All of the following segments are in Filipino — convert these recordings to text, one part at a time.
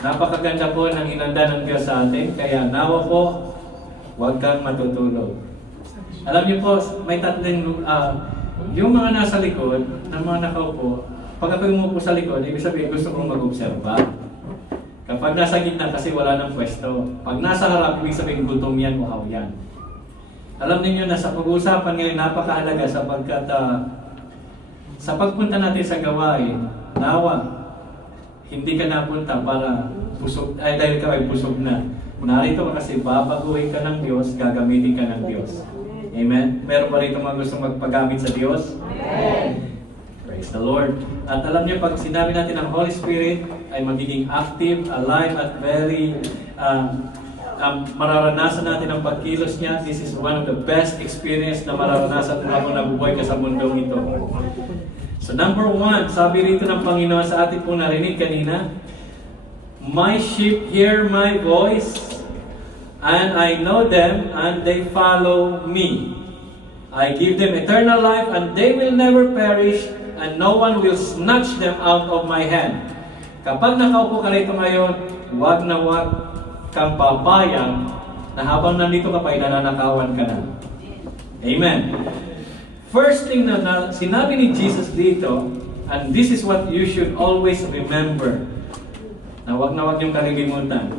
Napakaganda po ng inanda ng Diyos sa atin, kaya nawa po, huwag kang matutulog. Alam niyo po, may tatlong, yung mga nasa likod, ng mga nakaupo, pag ako umupo sa likod, ibig sabihin gusto kong mag-obserba. Kapag nasa gitna kasi wala ng pwesto. Pag nasa harap, ibig sabihin gutom yan, uhaw yan. Alam niyo na sa pag-uusapan ngayon, napakahalaga sapagkat sa pagpunta natin sa gawain, nawa, hindi ka napunta para busog, dahil ka ay busog na. Narito ka kasi babaguhin ka ng Diyos, gagamitin ka ng Diyos. Amen? Meron pa rito mga gustong magpagamit sa Diyos? Amen! Praise the Lord. At alam niyo, pag sinabi natin ang Holy Spirit ay magiging active, alive, at very mararanasan natin ang pagkilos niya. This is one of the best experience na mararanasan habang nabubuhay ka sa mundong ito. So number one, sabi rito ng Panginoon sa ating pong narinig kanina, "My sheep hear my voice, and I know them, and they follow me. I give them eternal life, and they will never perish, and no one will snatch them out of my hand." Kapag nakaupo ka rito ngayon, huwag na huwag kang papayag na habang nandito ka pa, nananakawan ka na. Amen. First thing na sinabi ni Jesus dito, and this is what you should always remember, na huwag niyong kalilimutan.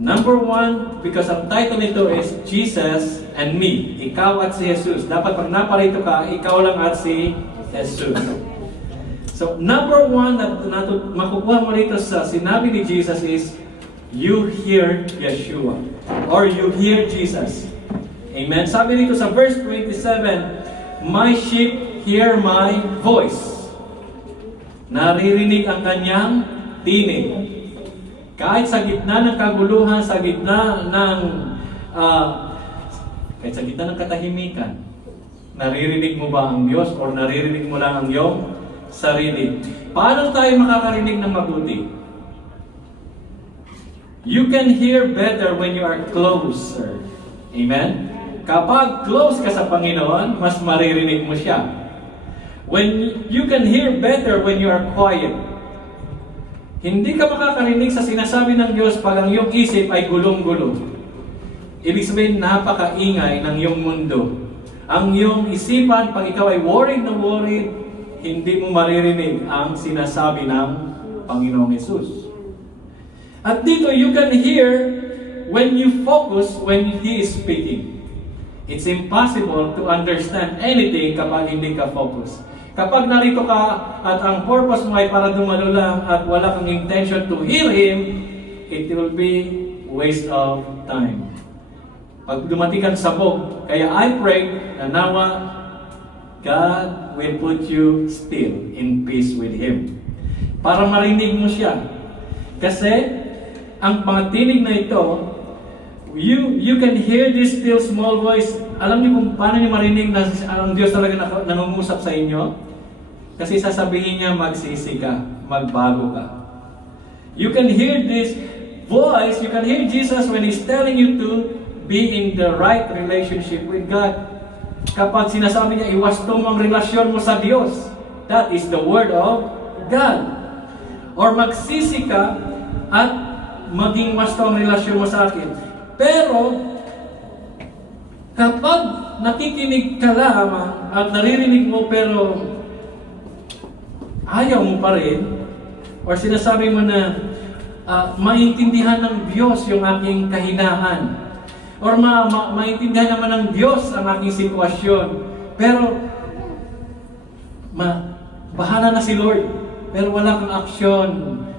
Number one, because ang title nito is Jesus and Me. Ikaw at si Jesus. Dapat pag naparito ka, ikaw lang at si Jesus. So, number one na makukuha mo rito sa sinabi ni Jesus is, you hear Yeshua. Or you hear Jesus. Amen? Sabi dito sa verse 27, "My sheep hear my voice." Naririnig ang kanyang tinig. Kahit sa gitna ng kaguluhan, sa gitna ng katahimikan, naririnig mo ba ang Diyos o naririnig mo lang ang iyong sarili? Paano tayo makakarinig ng mabuti? You can hear better when you are closer. Amen? Kapag close ka sa Panginoon, mas maririnig mo siya. When you can hear better when you are quiet. Hindi ka makakarinig sa sinasabi ng Diyos pag ang iyong isip ay gulong-gulo. Ibig sabihin, napakaingay ng iyong mundo. Ang iyong isipan, pag ikaw ay worried na worried, hindi mo maririnig ang sinasabi ng Panginoong Hesus. At dito, you can hear when you focus when He is speaking. It's impossible to understand anything kapag hindi ka focus. Kapag narito ka at ang purpose mo ay para dumalo lang at wala kang intention to hear Him, it will be waste of time. Pag dumating kang sabog, kaya I pray na nawa God will put you still in peace with Him. Para marinig mo siya. Kasi ang mga tinig na ito, you can hear this still small voice. Alam niyo kung paano niyo marinig na ang Diyos talaga nangungusap sa inyo? Kasi sasabihin niya, magsisi ka, magbago ka. You can hear this voice, you can hear Jesus when He's telling you to be in the right relationship with God. Kapag sinasabi niya, iwasto mo ang relasyon mo sa Diyos. That is the Word of God. Or magsisi ka at maging wasto ang relasyon mo sa akin. Pero, kapag nakikinig ka lamang at naririnig mo pero ayaw mo pa rin, or sinasabi mo na maintindihan ng Diyos yung aking kahinaan, or maintindihan naman ng Diyos ang aking sitwasyon, pero bahala na si Lord, pero wala kang aksyon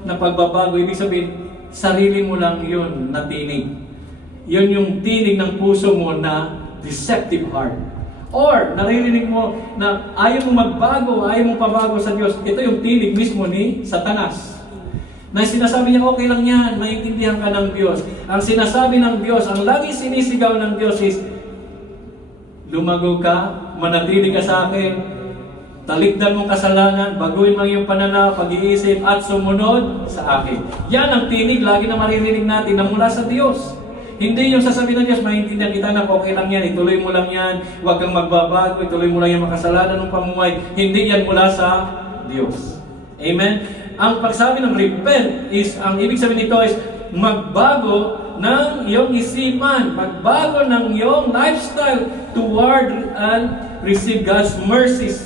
na pagbabago. Ibig sabihin, sarili mo lang yun na tinig. Yun yung tinig ng puso mo na deceptive heart. Or, naririnig mo na ayaw mo magbago, ayaw mo pabago sa Diyos. Ito yung tinig mismo ni Satanas. Na sinasabi niya, okay lang yan, maintindihan ka ng Diyos. Ang sinasabi ng Diyos, ang lagi sinisigaw ng Diyos is, lumago ka, manatili ka sa akin, talikdan mong kasalanan, baguhin mo iyong pananaw, pag-iisip, at sumunod sa akin. Yan ang tinig, lagi na maririnig natin na mula sa Diyos. Hindi yung sasabihin ng Diyos, maintindihan kita na okay lang yan, ituloy mo lang yan, huwag kang magbabago, ituloy mo lang yung makasalanan ng pamumuhay. Hindi yan mula sa Diyos. Amen? Ang pagsabi ng repent is, ang ibig sabihin nito is magbago ng iyong isipan, magbago ng iyong lifestyle toward and receive God's mercies.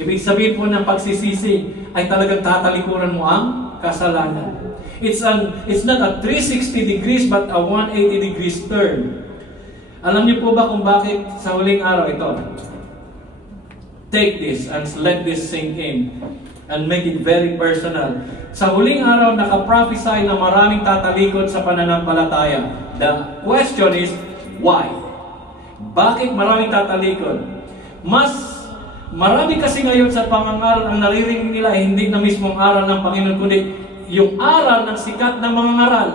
Ibig sabihin po ng pagsisisi ay talagang tatalikuran mo ang kasalanan. It's not a 360 degrees but a 180 degrees turn. Alam niyo po ba kung bakit sa huling araw ito? Take this and let this sink in and make it very personal. Sa huling araw, nakaprophesy na maraming tatalikod sa pananampalataya. The question is, why? Bakit maraming tatalikod? Marami kasi ngayon sa pangangaral ang naririnig nila ay hindi na mismong aral ng Panginoon, kundi yung aral ng sikat na mga ngaral.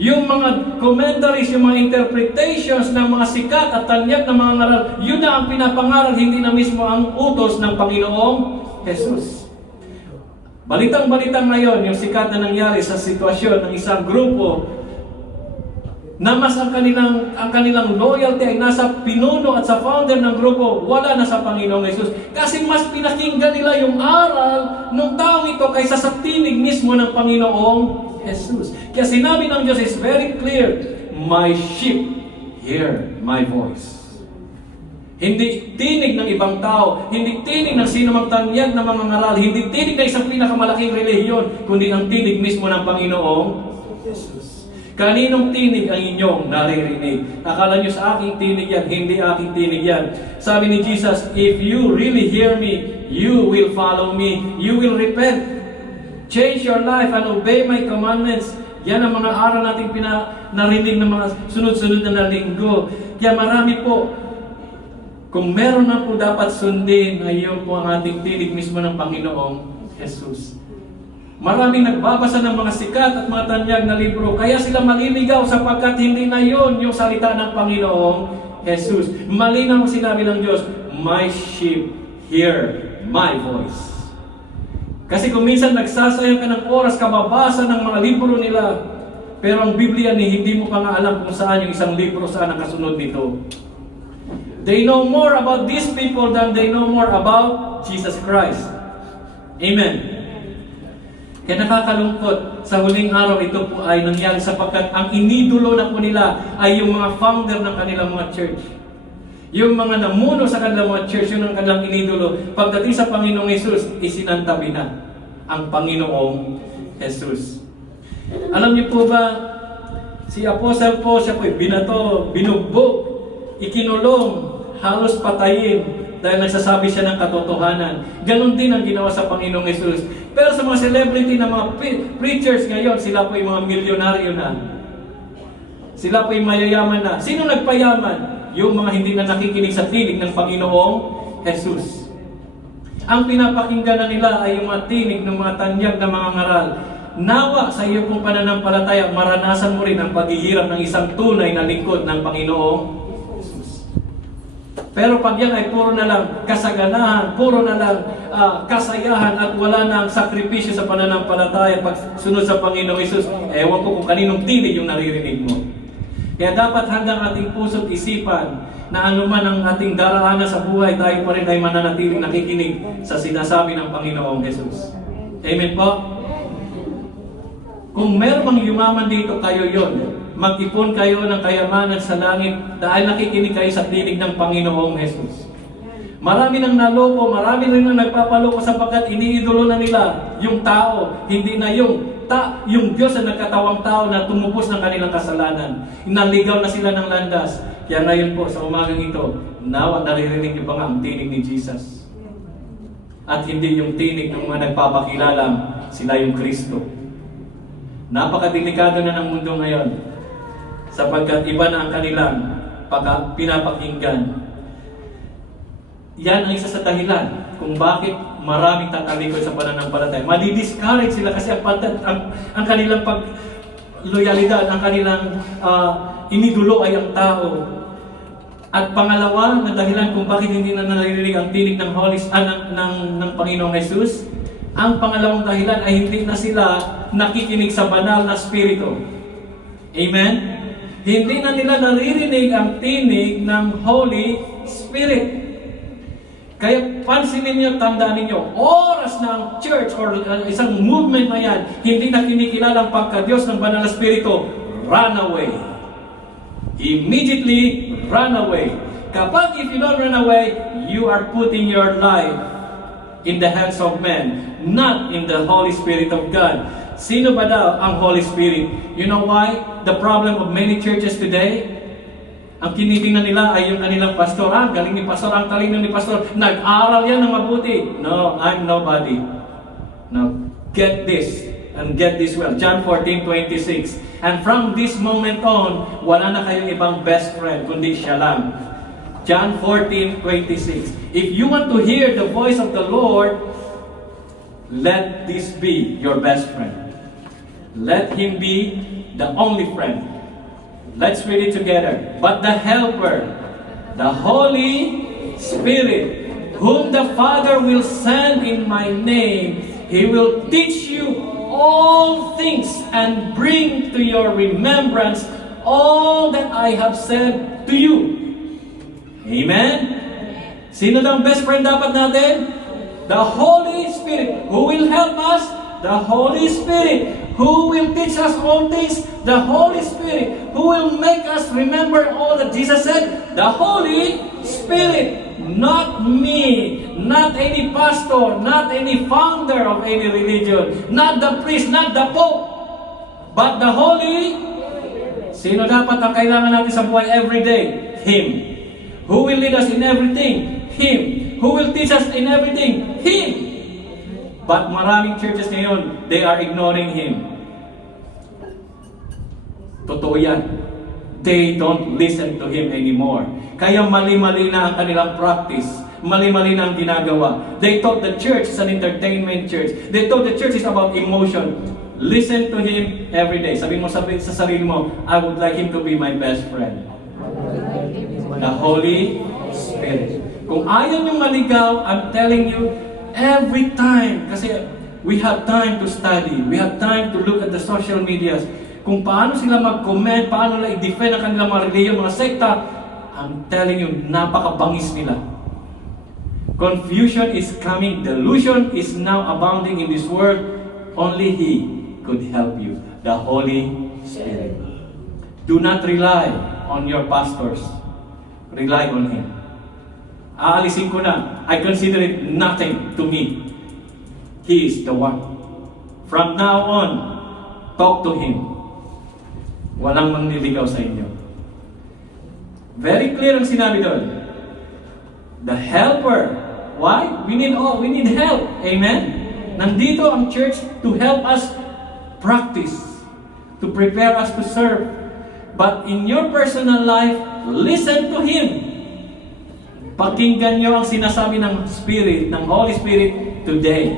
Yung mga commentaries, yung mga interpretations ng mga sikat at tanyag ng mga ngaral, yun na ang pinapangaral, hindi na mismo ang utos ng Panginoong Jesus. Balitang-balitang ngayon, yung sikat na nangyari sa sitwasyon ng isang grupo na mas ang kanilang loyalty ay nasa pinuno at sa founder ng grupo, wala na sa Panginoong Jesus. Kasi mas pinakinggan nila yung aral ng taong ito kaysa sa tinig mismo ng Panginoong Jesus. Kaya sinabi ng Diyos is very clear, my sheep hear my voice. Hindi tinig ng ibang tao, hindi tinig ng sino mang tanyag ng mga ngaral, hindi tinig ng isang pinakamalaking relihiyon, kundi ang tinig mismo ng Panginoong Jesus. Kaninong tinig ang inyong naririnig? Akala nyo sa aking tinig yan, hindi aking tinig yan. Sabi ni Jesus, if you really hear me, you will follow me, you will repent. Change your life and obey my commandments. Yan ang mga aral nating narinig ng mga sunod-sunod na linggo. Kaya marami po, kung meron na po dapat sundin, ay yun po ang ating tinig mismo ng Panginoong Jesus. Maraming nagbabasa ng mga sikat at mga tanyag na libro, kaya sila maliligaw sapagkat hindi na yun yung salita ng Panginoong Jesus. Malinaw ang sinabi ng Diyos, my sheep hear my voice. Kasi kung minsan nagsasayang ka ng oras, kababasa ng mga libro nila, pero ang Biblia ni hindi mo pa nga alam kung saan yung isang libro, saan ang kasunod nito. They know more about these people than they know more about Jesus Christ. Amen. Kaya nakakalungkot, sa huling araw ito po ay nangyari sapagkat ang inidulo na po nila ay yung mga founder ng kanilang mga church. Yung mga namuno sa kanilang mga church, yung kanilang inidulo, pagdating sa Panginoong Jesus, isinantabi na ang Panginoong Jesus. Alam niyo po ba, si Apostle po, siya po binato, binugbog, ikinulong, halos patayin dahil nagsasabi siya ng katotohanan. Ganon din ang ginawa sa Panginoong Jesus. Pero sa mga celebrity na mga preachers ngayon, sila po yung mga milyonaryo na. Sila po yung mayayaman na. Sino nagpayaman? Yung mga hindi na nakikinig sa tinig ng Panginoong Jesus. Ang pinapakinggan na nila ay yung mga tinig ng mga tanyag na mga ngaral. Nawa sa iyo pong pananampalataya, maranasan mo rin ang paghihirap ng isang tunay na lingkod ng Panginoong Jesus. Pero pag yan ay puro na lang kasaganahan, puro na lang kasayahan at wala na ang sakripisyo sa pananampalataya pag sunod sa Panginoong Jesus, ewan ko kung kaninong tinig yung naririnig mo. Kaya dapat handang ating puso't isipan na anuman ang ating daraanan sa buhay, tayo pa rin ay mananatiling nakikinig sa sinasabi ng Panginoong Jesus. Amen po? Kung meron mang yumaman dito, kayo yon. Mag-ipon kayo ng kayamanan sa langit dahil nakikinig kayo sa tinig ng Panginoong Jesus. Marami nang naloko, marami rin nang nagpapaloko sapagkat iniidolo na nila yung tao, hindi na yung Diyos na nagkatawang tao na tumupos ng kanilang kasalanan. Inaligaw na sila ng landas. Kaya ngayon po, sa umagang ito, naririnig niyo pa nga ang tinig ni Jesus. At hindi yung tinig ng mga nagpapakilalang sila yung Kristo. Napakadelikado na ng mundo ngayon sapagkat iba na ang kanilang pinapakinggan. Yan ang isa sa dahilan kung bakit maraming tatalikod sa pananampalataya. Madi-discourage sila kasi ang kanilang pag-loyalidad, ang kanilang inidulo ay ang tao. At pangalawa na dahilan kung bakit hindi na naririnig ang tinig ng ng Panginoong Jesus, ang pangalawang dahilan ay hindi na sila nakikinig sa banal na spirito. Amen? Hindi na nila naririnig ang tinig ng Holy Spirit. Kaya pansinin niyo, tandaan ninyo, oras ng church or isang movement na yan, hindi na kinikilala ang pagka-Diyos ng Banal na Espiritu, run away. Immediately, run away. Kapag if you don't run away, you are putting your life in the hands of men, not in the Holy Spirit of God. Sino ba daw ang Holy Spirit? You know why? The problem of many churches today, ang kinitingnan nila ay yung kanilang pastor. Galing ni pastor, ang talino ni pastor. Nag-aral yan ng mabuti. No, I'm nobody. Now, get this, and get this well. John 14:26. And from this moment on, wala na kayong ibang best friend, kundi siya lang. John 14:26. If you want to hear the voice of the Lord, let this be your best friend. Let Him be the only friend. Let's read it together. But the Helper, the Holy Spirit, whom the Father will send in my name, He will teach you all things and bring to your remembrance all that I have said to you. Amen? Sino daw ang best friend dapat natin? The Holy Spirit. Who will help us? The Holy Spirit. Who will teach us all things? The Holy Spirit. Who will make us remember all that Jesus said? The Holy Spirit. Not me, not any pastor, not any founder of any religion, not the priest, not the Pope, but the Holy. Sino dapat ang kailangan natin sa buhay every day? Him. Who will lead us in everything? Him. Who will teach us in everything? Him. But maraming churches ngayon, they are ignoring Him. Totoo yan. They don't listen to Him anymore. Kaya mali-mali na ang kanilang practice. Mali-mali na ang ginagawa. They thought the church is an entertainment church. They thought the church is about emotion. Listen to Him every day. Sabi mo sa sarili mo, I would like Him to be my best friend. The Holy Spirit. Kung ayaw niyong maligaw, I'm telling you, every time, kasi we have time to study, we have time to look at the social medias, kung paano sila mag-comment, paano nila i-defend ang kanilang mga religion, mga sekta, I'm telling you, napakabangis nila. Confusion is coming, delusion is now abounding in this world. Only He could help you, the Holy Spirit. Do not rely on your pastors. Rely on Him. Aalisin ko na. I consider it nothing to me. He is the one. From now on, talk to Him. Walang mangliligaw sa inyo. Very clear ang sinabi doon. The Helper. Why? We need help. Amen? Nandito ang church to help us practice, to prepare us to serve. But in your personal life, listen to Him. Pakinggan niyo ang sinasabi ng Spirit, ng Holy Spirit today.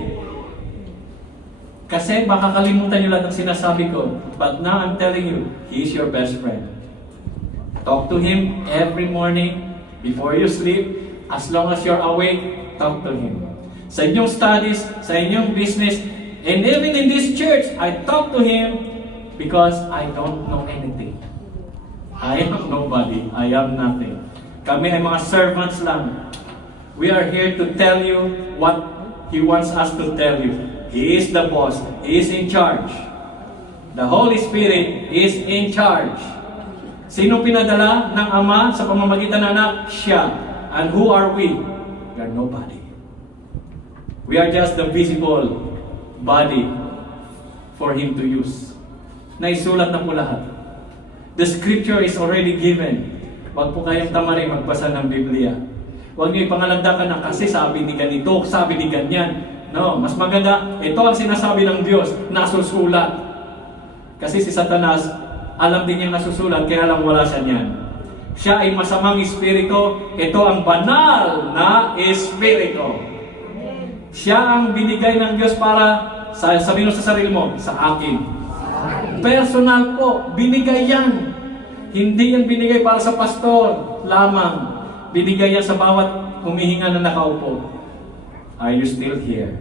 Kasi baka kalimutan niyo lahat ng sinasabi ko. But now I'm telling you, He is your best friend. Talk to Him every morning, before you sleep, as long as you're awake, talk to Him. Sa inyong studies, sa inyong business, and even in this church, I talk to Him because I don't know anything. I am nobody. I am nothing. Kami ay mga servants lang. We are here to tell you what He wants us to tell you. He is the boss. He is in charge. The Holy Spirit is in charge. Sino pinadala ng Ama sa pamamagitan ng anak? Siya. And who are we? We are nobody. We are just the visible body for Him to use. Naisulat na po lahat. The scripture is already given. Huwag po kayong tamarin magbasa ng Biblia. Huwag niyo ipangalagdakan na kasi sabi ni ganito, sabi ni ganyan. No, mas maganda, ito ang sinasabi ng Diyos, nasusulat. Kasi si Satanas, alam din niya nasusulat, kaya lang wala siya niyan. Siya ay masamang espiritu, ito ang banal na espiritu. Siya ang binigay ng Diyos para, sabihin mo sa sarili mo, sa akin. Personal po, binigay yan. Hindi yan binigay para sa pastor lamang. Binigay yan sa bawat humihinga na nakaupo. Are you still here?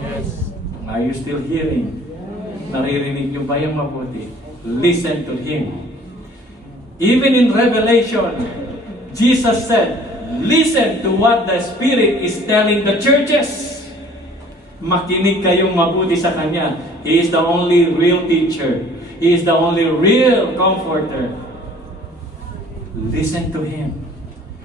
Yes. Are you still hearing? Naririnig niyo ba yung mabuti? Listen to Him. Even in Revelation, Jesus said, listen to what the Spirit is telling the churches. Makinig kayong mabuti sa Kanya. He is the only real teacher. He is the only real comforter. Listen to Him.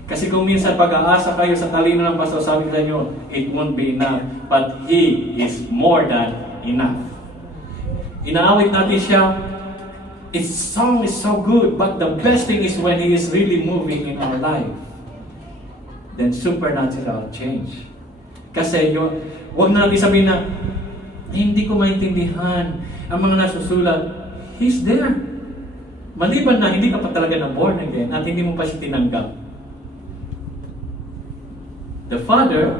Kasi kung minsan pag-aasa kayo sa talino ng pastor, sabi ko sa inyo, it won't be enough. But He is more than enough. Inaawit natin siya. His song is so good, but the best thing is when He is really moving in our life. Then supernatural change. Kasi huwag na natin sabihin na, hindi ko maintindihan ang mga nasusulat. He's there. Maliban na hindi ka pa talaga na born again at hindi mo pa siya tinanggap. The Father,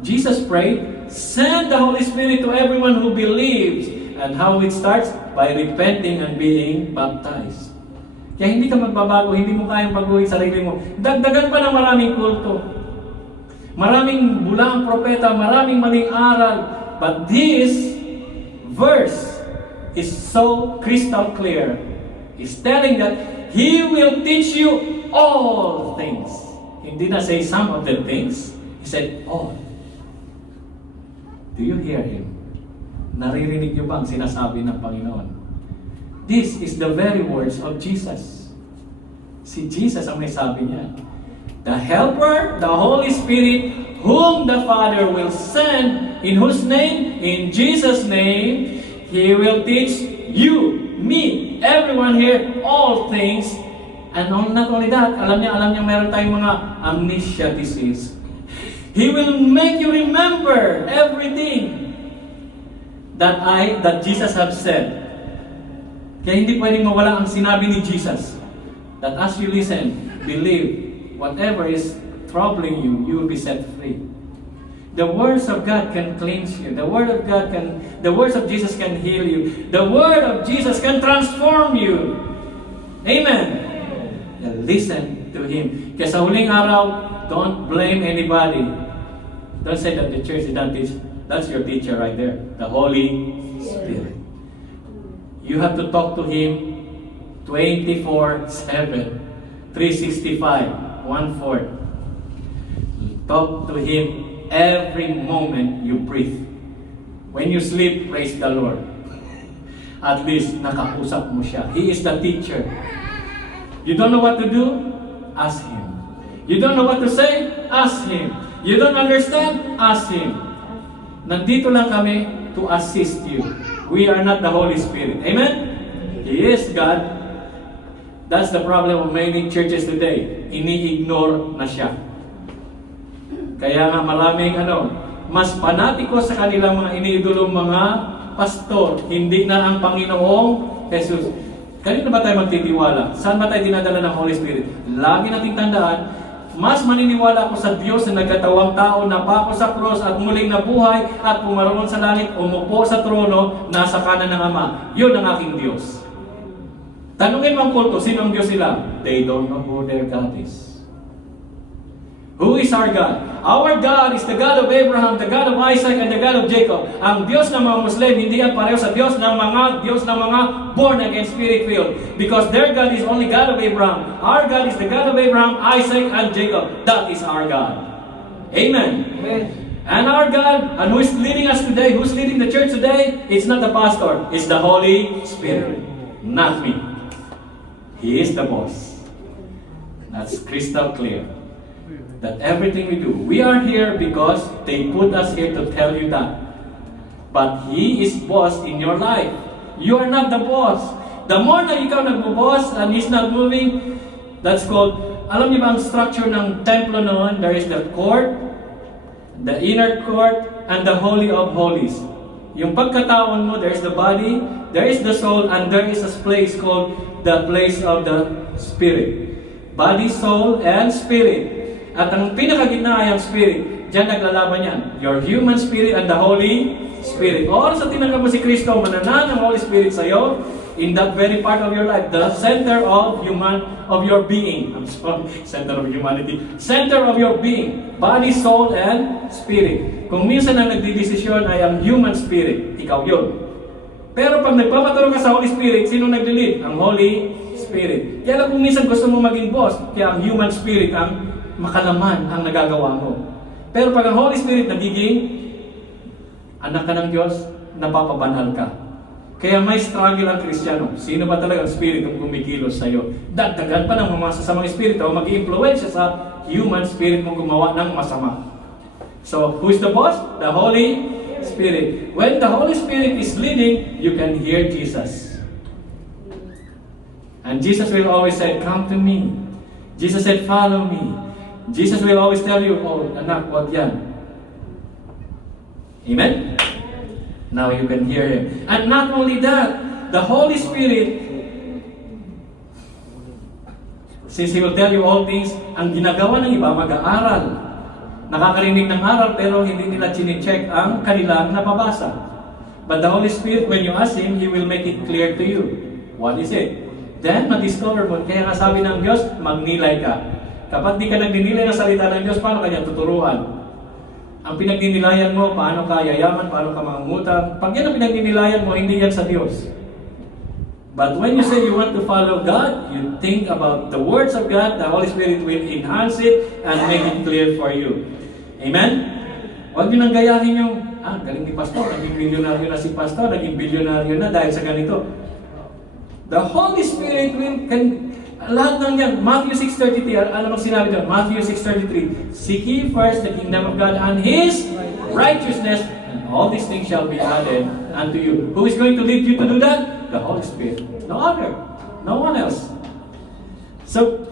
Jesus prayed, send the Holy Spirit to everyone who believes. And how it starts? By repenting and being baptized. Kaya hindi ka magbabago, hindi mo kayang baguhin sarili mo. Dagdagan pa ng maraming kulto. Maraming bulang propeta, maraming maling aral. But this verse is so crystal clear. It's telling that He will teach you all things. He did not say some of the things. He said all. Do you hear Him? Naririnig niyo ba ang sinasabi ng Panginoon? This is the very words of Jesus. Si Jesus ang may sabi niya. The Helper, the Holy Spirit, whom the Father will send, in whose name? In Jesus' name, He will teach you, me, everyone here, all things. And not only that, alam niya meron tayong mga amnesia disease. He will make you remember everything that Jesus have said. Kaya hindi pwedeng mawala ang sinabi ni Jesus. That as you listen, believe, whatever is troubling you, you will be set free. The words of God can cleanse you. The words of Jesus can heal you. The word of Jesus can transform you. Amen. Listen to Him. Kaya sa huling araw, don't blame anybody. Don't say that the church did not teach. That's your teacher right there. The Holy Spirit. You have to talk to Him 24/7, 365, 1/4. Talk to Him every moment you breathe. When you sleep, praise the Lord. At least, nakausap mo siya. He is the teacher. You don't know what to do? Ask Him. You don't know what to say? Ask Him. You don't understand? Ask Him. Nandito lang kami to assist you. We are not the Holy Spirit. Amen? He is God. That's the problem of many churches today. Ini-ignore na siya. Kaya nga maraming mas panatiko sa kanilang mga iniidolong mga pastor. Hindi na ang Panginoong Jesus. Kanina ba tayo magtitiwala? Saan ba tayo dinadala ng Holy Spirit? Lagi nating tandaan, mas maniniwala ako sa Diyos na nagkatawang tao, napako sa cross at muling nabuhay at pumaroon sa langit, umupo sa trono, nasa kanan ng Ama. Yun ang aking Diyos. Tanungin mo ang kulto, sino ang Diyos nila? They don't know who their God is. Who is our God? Our God is the God of Abraham, the God of Isaac, and the God of Jacob. Ang Diyos ng mga Muslim, hindi yan pareho sa Diyos ng mga born-again, spirit-filled. Because their God is only God of Abraham. Our God is the God of Abraham, Isaac, and Jacob. That is our God. Amen. Amen. And our God, and who is leading us today, who's leading the church today, it's not the pastor, it's the Holy Spirit. Not me. He is the boss. That's crystal clear. That everything we do, we are here because they put us here to tell you that. But He is boss in your life. You are not the boss. The more na ikaw nagbo-boss and He's not moving, that's called, alam niyo ba ang structure ng templo noon? There is the court, the inner court, and the Holy of Holies. Yung pagkataon mo, there is the body, there is the soul, and there is a place called the place of the Spirit. Body, soul, and Spirit. At ang pinakagitna ay ang Spirit. Diyan naglalaban yan. Your human spirit and the Holy Spirit. Oras sa tinanggap mo si Kristo, mananan ang Holy Spirit sa iyo in that very part of your life. The center of your being. I'm sorry, center of humanity. Center of your being. Body, soul, and spirit. Kung minsan ang nagdidesisyon ay ang human spirit, ikaw yun. Pero pag nagpapatulong ka sa Holy Spirit, sino nag-lead? Ang Holy Spirit. Kaya lang kung minsan gusto mo maging boss, kaya ang human spirit ang makalaman ang nagagawa mo. Pero pag ang Holy Spirit nagiging anak ka ng Diyos, napapabanal ka. Kaya may struggle ang Kristiyano. Sino ba talaga ang Spirit ang kumikilos sa'yo? Dagdagan pa ng mga masasamang Espiritu o mag-i-influensya sa human spirit mo gumawa ng masama. So, who's the boss? The Holy Spirit. When the Holy Spirit is leading, you can hear Jesus. And Jesus will always say, come to me. Jesus said, follow me. Jesus will always tell you, oh, anak, wag yan. Amen? Now you can hear Him. And not only that, the Holy Spirit, since He will tell you all things, ang ginagawa ng iba, mag-aaral. Nakakarinig ng aral, pero hindi nila chine-check ang kanilang nababasa. But the Holy Spirit, when you ask Him, He will make it clear to you. What is it? Then, mag-discover mo. Kaya nga sabi ng Diyos, magnilay ka. Kapag di ka nagninilay ng salita ng Diyos, paano kanya tuturuan? Ang pinagdinilayan mo, paano ka yayaman, paano ka mangungutang. Pag yan ang pinagdinilayan mo, hindi yan sa Diyos. But when you say you want to follow God, you think about the words of God, the Holy Spirit will enhance it and make it clear for you. Amen? Huwag nyo nang gayahin yung, galing ni Pastor, naging milyonaryo na si Pastor, naging bilyonaryo na dahil sa ganito. The Holy Spirit lahat ng yan, Matthew 6:33, alam mo sinabi doon, Matthew 6:33, seek ye first the kingdom of God and His righteousness, and all these things shall be added unto you. Who is going to lead you to do that? The Holy Spirit. No other. No one else. So,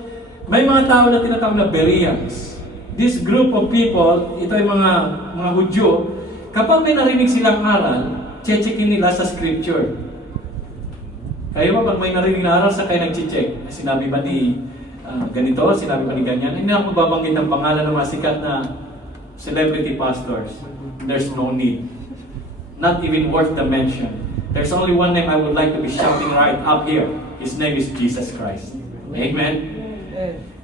may mga tao na tinatawag na Bereans. This group of people, ito ay mga Hudyo, kapag may narinig silang aral, checkin nila sa scripture. Kayo ba, pag may narinig na aral, sa kayo nag-check? Sinabi ba ni ganito? Sinabi ba ni ganyan? Hindi ako babanggit ng pangalan ng mga sikat na celebrity pastors. There's no need. Not even worth the mention. There's only one name I would like to be shouting right up here. His name is Jesus Christ. Amen?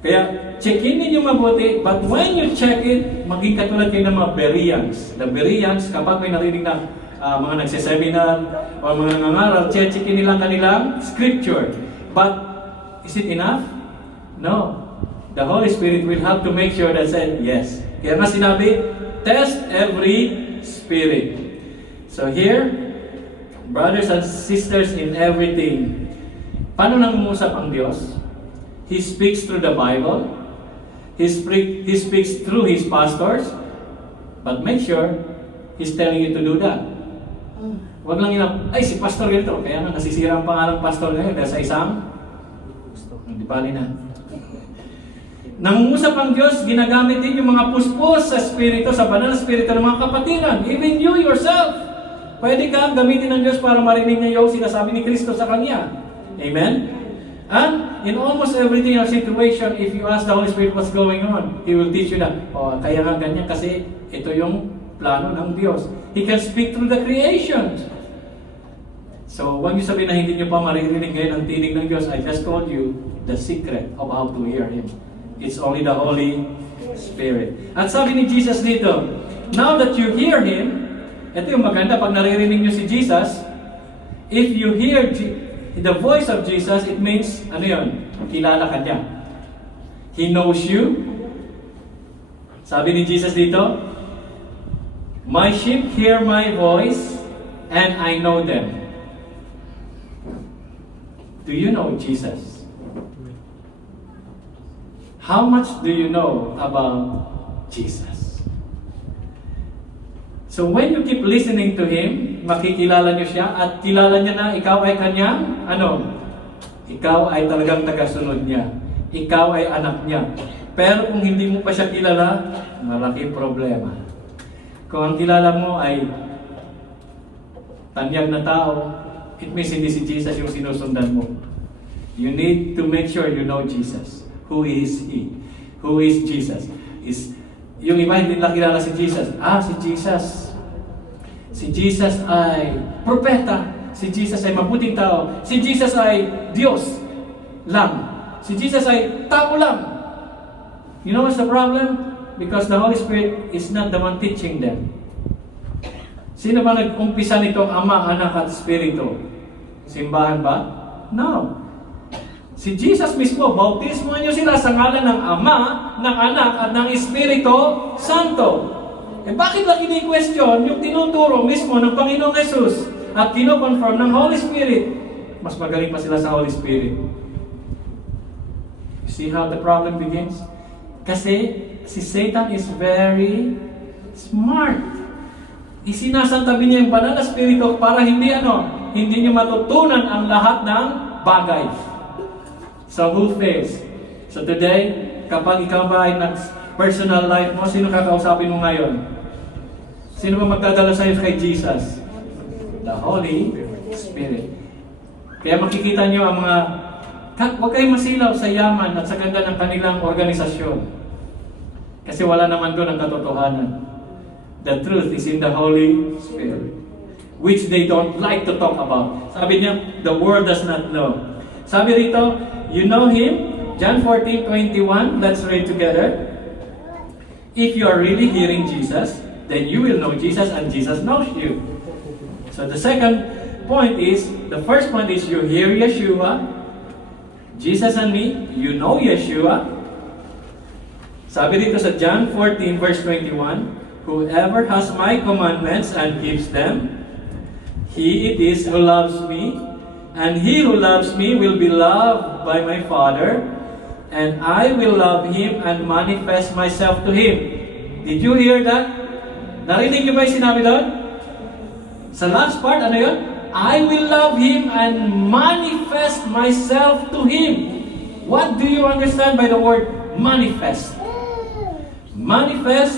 Kaya, check-in ninyo mabuti, but when you check it, maging katulad kayo ng mga Bereans. The Bereans, kapag may narinig na mga nagseseminar o mga nangangaral, checkin nilang kanilang scripture. But, is it enough? No. The Holy Spirit will have to make sure that said, yes. Kaya nga sinabi, test every spirit. So here, brothers and sisters in everything, paano nangungusap ang Diyos? He speaks through the Bible. He speaks through His pastors. But make sure, He's telling you to do that. Huwag lang ay si pastor ganito. Kaya nga nasisira ang pangalang pastor ngayon dahil sa isang hindi pali na. Nangungusap ang Diyos, ginagamit din yung mga puspos sa Espiritu, sa banal na Espiritu ng mga kapatiran. Even you yourself. Pwede kang gamitin ng Diyos para marinig niya yung sinasabi ni Kristo sa Kanya. Amen? And in almost everything in our situation, if you ask the Holy Spirit what's going on, He will teach you that, kaya nga ganyan kasi ito yung plano ng Diyos. He can speak through the creation. So, huwag niyo sabihin na hindi niyo pa maririnig ngayon ang tinig ng Diyos. I just told you the secret of how to hear Him. It's only the Holy Spirit. At sabi ni Jesus dito, now that you hear Him, ito yung maganda pag naririnig niyo si Jesus, if you hear the voice of Jesus, it means, ano yun? Kilala ka niya. He knows you. Sabi ni Jesus dito, my sheep hear my voice, and I know them. Do you know Jesus? How much do you know about Jesus? So when you keep listening to Him, makikilala niyo siya at kilala niya na ikaw ay kanyang, ikaw ay talagang tagasunod niya. Ikaw ay anak niya. Pero kung hindi mo pa siya kilala, malaking problema. Kung ang kilala mo ay tanyag na tao, it means hindi si Jesus yung sinusundan mo. You need to make sure you know Jesus. Who is He? Who is Jesus? Yung iba hindi nila kilala si Jesus. Si Jesus. Si Jesus ay propeta. Si Jesus ay mabuting tao. Si Jesus ay Diyos lang. Si Jesus ay tao lang. You know what's the problem? Because the Holy Spirit is not the one teaching them. Sino ba nag-umpisa nitong Ama, Anak at Espiritu? Simbahan ba? No. Si Jesus mismo, bautismo niyo sila sa ngalan ng Ama, ng Anak, at ng Espiritu Santo. Bakit lang ini-question yung tinuturo mismo ng Panginoong Jesus at kino-confirm ng Holy Spirit? Mas magaling pa sila sa Holy Spirit. See how the problem begins? Kasi si Satan is very smart. Isinasantabi niya yung banal na spirito para hindi niya matutunan ang lahat ng bagay. So who fails? So today, kapag ikaw ba ay personal life mo, sino kakausapin mo ngayon? Sino ba magdadala sa'yo kay Jesus? The Holy Spirit. Kaya makikita nyo ang mga, huwag kayong masilaw sa yaman at sa ganda ng kanilang organisasyon. Kasi wala naman doon ang katotohanan. The truth is in the Holy Spirit, which they don't like to talk about. Sabi niya, the world does not know. Sabi rito, you know Him? John 14:21, let's read together. If you are really hearing Jesus, then you will know Jesus and Jesus knows you. So the first point is you hear Yeshua, Jesus and me, you know Yeshua. Sabi dito sa John 14 verse 21, whoever has my commandments and keeps them, he it is who loves me, and he who loves me will be loved by my Father, and I will love him and manifest myself to him. Did you hear that? Narinig niyo ba yung sinabi doon? Sa last part, ano yun? I will love him and manifest myself to him. What do you understand by the word manifest? Manifest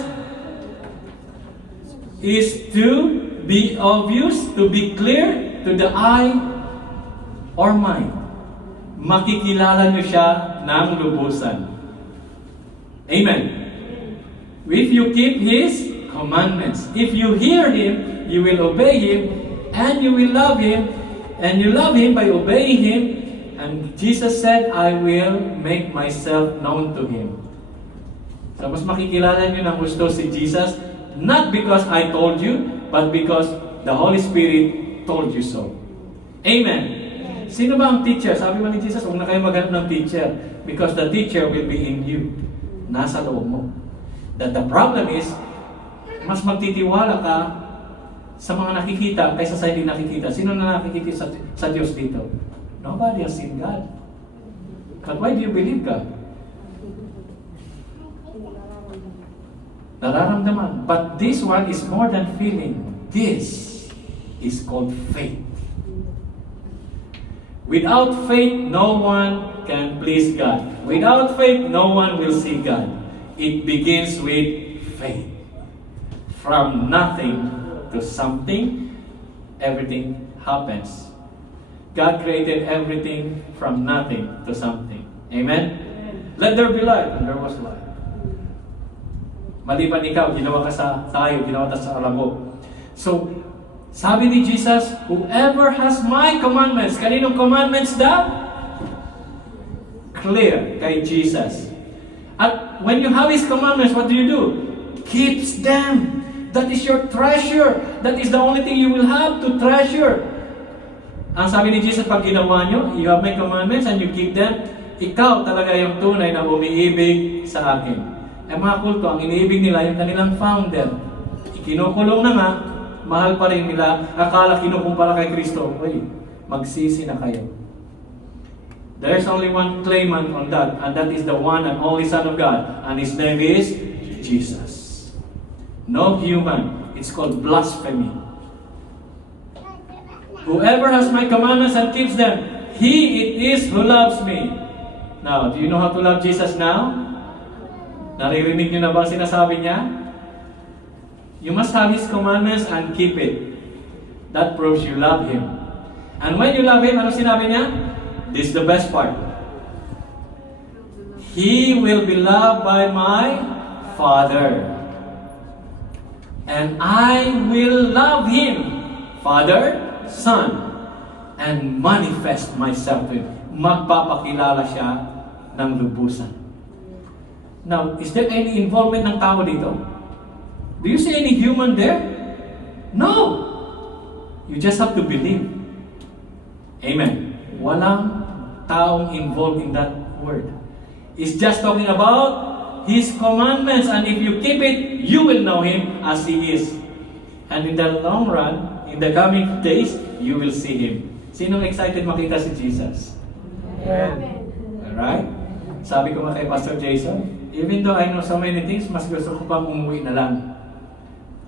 is to be obvious, to be clear to the eye or mind. Makikilala niyo siya ng lubusan. Amen. If you keep His commandments, if you hear Him, you will obey Him, and you will love Him, and you love Him by obeying Him. And Jesus said, I will make myself known to Him. So mas makikilala niyo ng gusto si Jesus, not because I told you, but because the Holy Spirit told you so. Amen. Sino ba ang teacher? Sabi mo ni Jesus, huwag na kayo maghanap ng teacher, because the teacher will be in you. Nasa loob mo. That the problem is, mas magtitiwala ka sa mga nakikita kaysa sa hindi nakikita. Sino na nakikita sa Diyos dito? Nobody has seen God. But why do you believe God? Nararamdaman. But this one is more than feeling. This is called faith. Without faith, no one can please God. Without faith, no one will see God. It begins with faith. From nothing to something, everything happens. God created everything from nothing to something. Amen? Let there be light, and there was light. Maliban ikaw, ginawa ka sa tayo, ginawa ka sa alabo. So, sabi ni Jesus, whoever has my commandments, kaninong commandments daw? Clear, kay Jesus. At when you have His commandments, what do? Keeps them. That is your treasure. That is the only thing you will have to treasure. Ang sabi ni Jesus, pag ginawa nyo, you have my commandments and you keep them, ikaw talaga yung tunay na umiibig sa akin. Eh mga kulto, ang iniibig nila yung kanilang founder. Kinukulong na nga, mahal pa rin nila, akala kinukumpara kay Kristo. Uy, magsisi na kayo. There's only one claimant on that, and that is the one and only Son of God, and His name is Jesus. No human. It's called blasphemy. Whoever has my commandments and keeps them, he it is who loves me. Now, do you know how to love Jesus now? Naririnig niyo na ba sinasabi niya? You must have His commandments and keep it. That proves you love Him. And when you love Him, ano sinabi niya? This is the best part. He will be loved by my Father. And I will love Him, Father, Son, and manifest myself to Him. Magpapakilala siya ng lubusan. Now, is there any involvement ng tao dito? Do you see any human there? No! You just have to believe. Amen. Walang taong involved in that word. It's just talking about His commandments, and if you keep it, you will know Him as He is. And in the long run, in the coming days, you will see Him. Sinong excited makita si Jesus? Amen. Alright? Sabi ko nga kay Pastor Jason, even though I know so many things, mas gusto ko pang umuwi na lang.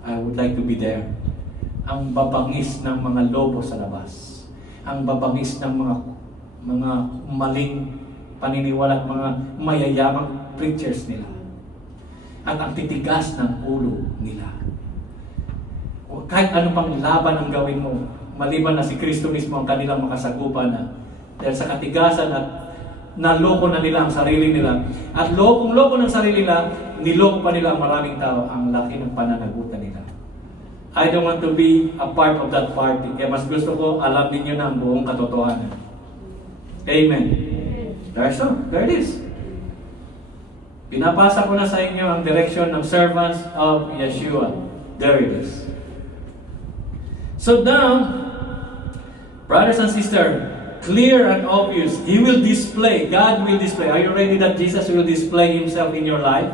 I would like to be there. Ang babangis ng mga lobo sa labas. Ang babangis ng mga maling paniniwala at mga mayayamang preachers nila. At ang titigas ng ulo nila. O kahit ano pang laban ang gawin mo, maliban na si Kristo mismo ang kanilang makasagupan na dahil sa katigasan at naloko na nila ang sarili nila. At lokong-loko ng sarili nila, niloko pa nila ang maraming tao. Ang laki ng pananagutan nila. I don't want to be a part of that party. Kaya mas gusto ko, alam ninyo na ang buong katotohanan. Amen. There it is. Pinapasa ko na sa inyo ang direction ng servants of Yeshua. There it is. So now, brothers and sisters, clear and obvious, He will display, God will display. Are you ready that Jesus will display Himself in your life?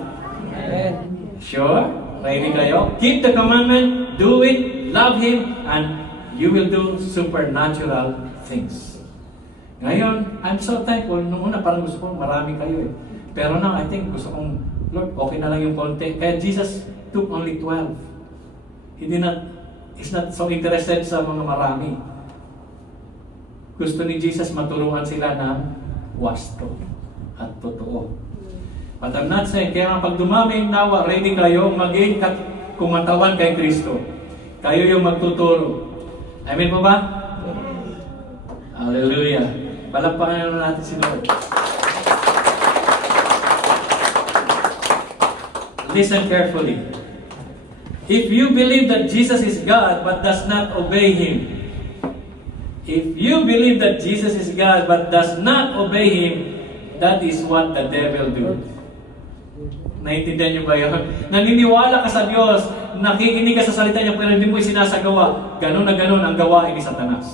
Amen. Sure? Ready kayo? Keep the commandment, do it, love Him, and you will do supernatural things. Ngayon, I'm so thankful. Noong una parang gusto ko, marami kayo eh. Pero now, I think gusto kong, Lord, okay na lang yung konti. Kaya Jesus took only 12. He's not so interested sa mga marami. Gusto ni Jesus maturuan sila ng wasto at totoo. But I'm not saying, kaya nga pag dumami nawa, ready kayo maging kumatawan kay Kristo. Kayo yung magtuturo. Amen po ba? Hallelujah. Palakpakan natin si Lord. Listen carefully. If you believe that Jesus is God but does not obey Him, if you believe that Jesus is God but does not obey Him, that is what the devil do. Naintindihan niyo ba yun? Naniniwala ka sa Diyos, nakikinig ka sa salita niya pero hindi mo isinasagawa. Ganun na ganun ang gawain ni Satanas.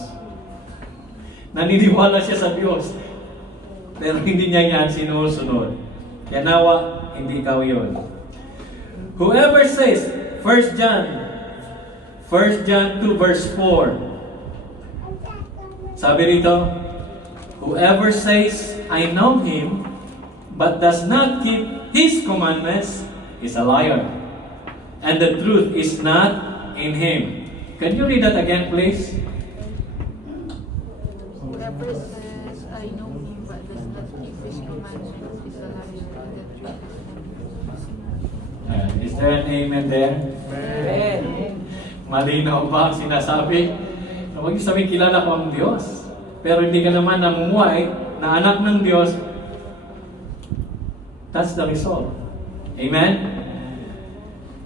Naniniwala siya sa Diyos pero hindi niya yan sinusunod. Kaya nawa, hindi ikaw yun. Whoever says, 1 John 2 verse 4, sabi rito, whoever says, I know Him, but does not keep His commandments, is a liar, and the truth is not in him. Can you read that again, please? Whoever says, I know Him, but does not keep His commandments, is a liar, and the truth is not in him. Is there an amen there? Amen. Malinaw ba ang sinasabi? Huwag niyo sabihin, kilala ko ang Diyos. Pero hindi ka naman namumuhay na anak ng Diyos. That's the result. Amen?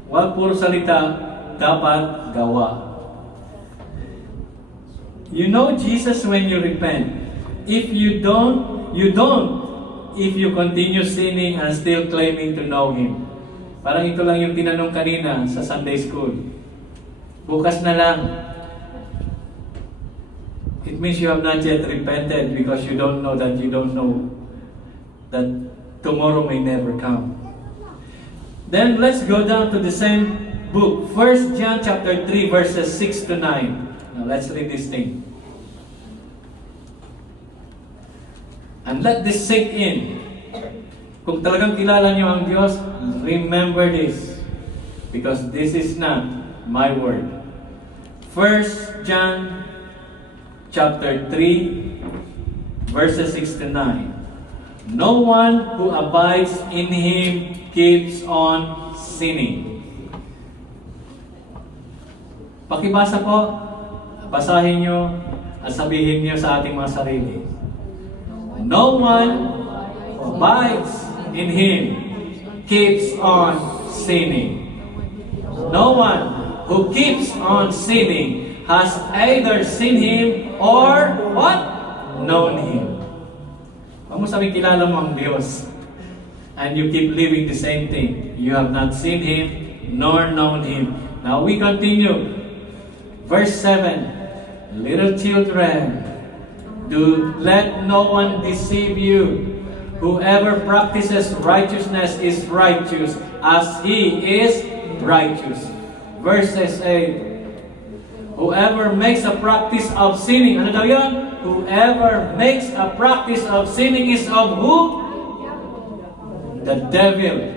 Huwag puro salita, dapat gawa. You know Jesus when you repent. If you don't. If you continue sinning and still claiming to know Him. Parang ito lang yung tinanong kanina sa Sunday school. Bukas na lang. It means you have not yet repented because you don't know that that tomorrow may never come. Then let's go down to the same book, 1 John chapter 3 verses 6 to 9. Now let's read this thing. And let this sink in. Kung talagang kilala niyo ang Diyos, remember this. Because this is not my word. 1 John chapter 3 verses 6 to 9. No one who abides in Him keeps on sinning. Pakibasa po, basahin nyo at sabihin nyo sa ating mga sarili. No one who abides in Him keeps on sinning. No one who keeps on sinning has either seen Him or what? Known Him. Huwag mo sabihin, kilala mo ang Diyos. And you keep living the same thing. You have not seen Him, nor known Him. Now we continue. Verse 7. Little children, Do let no one deceive you. Whoever practices righteousness is righteous, as he is righteous. Verses 8. Whoever makes a practice of sinning, ano daw yun? Whoever makes a practice of sinning is of who? The devil.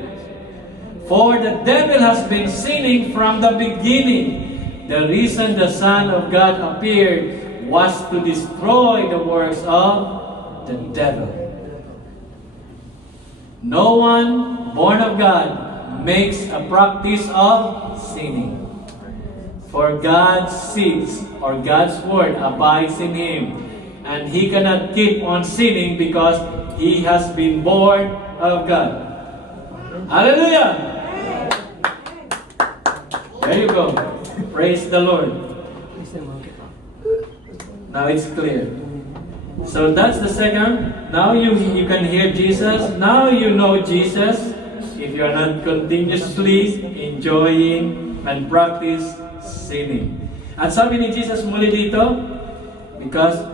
For the devil has been sinning from the beginning. The reason the Son of God appeared was to destroy the works of the devil. No one born of God makes a practice of sinning. For God's seeds or God's word abides in him, and he cannot keep on sinning because he has been born of God. Hallelujah! There you go. Praise the Lord. Now it's clear. So that's the second. Now you can hear Jesus. Now you know Jesus. If you are not continuously enjoying and practice sinning. At sabi ni Jesus muli dito, because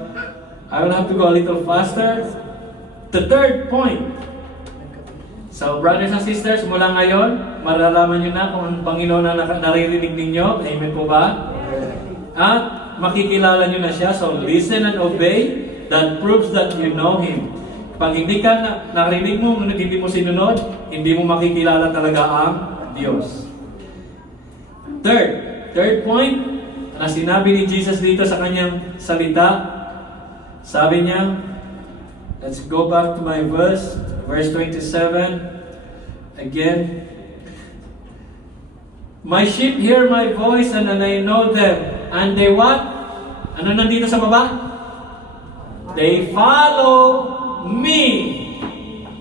I will have to go a little faster. The third point. So brothers and sisters, mula ngayon, malalaman nyo na kung ang Panginoon na naririnig ninyo. Amen po ba? At makikilala nyo na siya. So listen and obey. That proves that you know Him. Pag hindi ka narinig mo, ngunit hindi mo sinunod, hindi mo makikilala talaga ang Diyos. Third point, na sinabi ni Jesus dito sa kanyang salita, sabi niya, let's go back to my verse 27, again. My sheep hear my voice and I know them. And they what? Ano nandito sa baba? They follow me.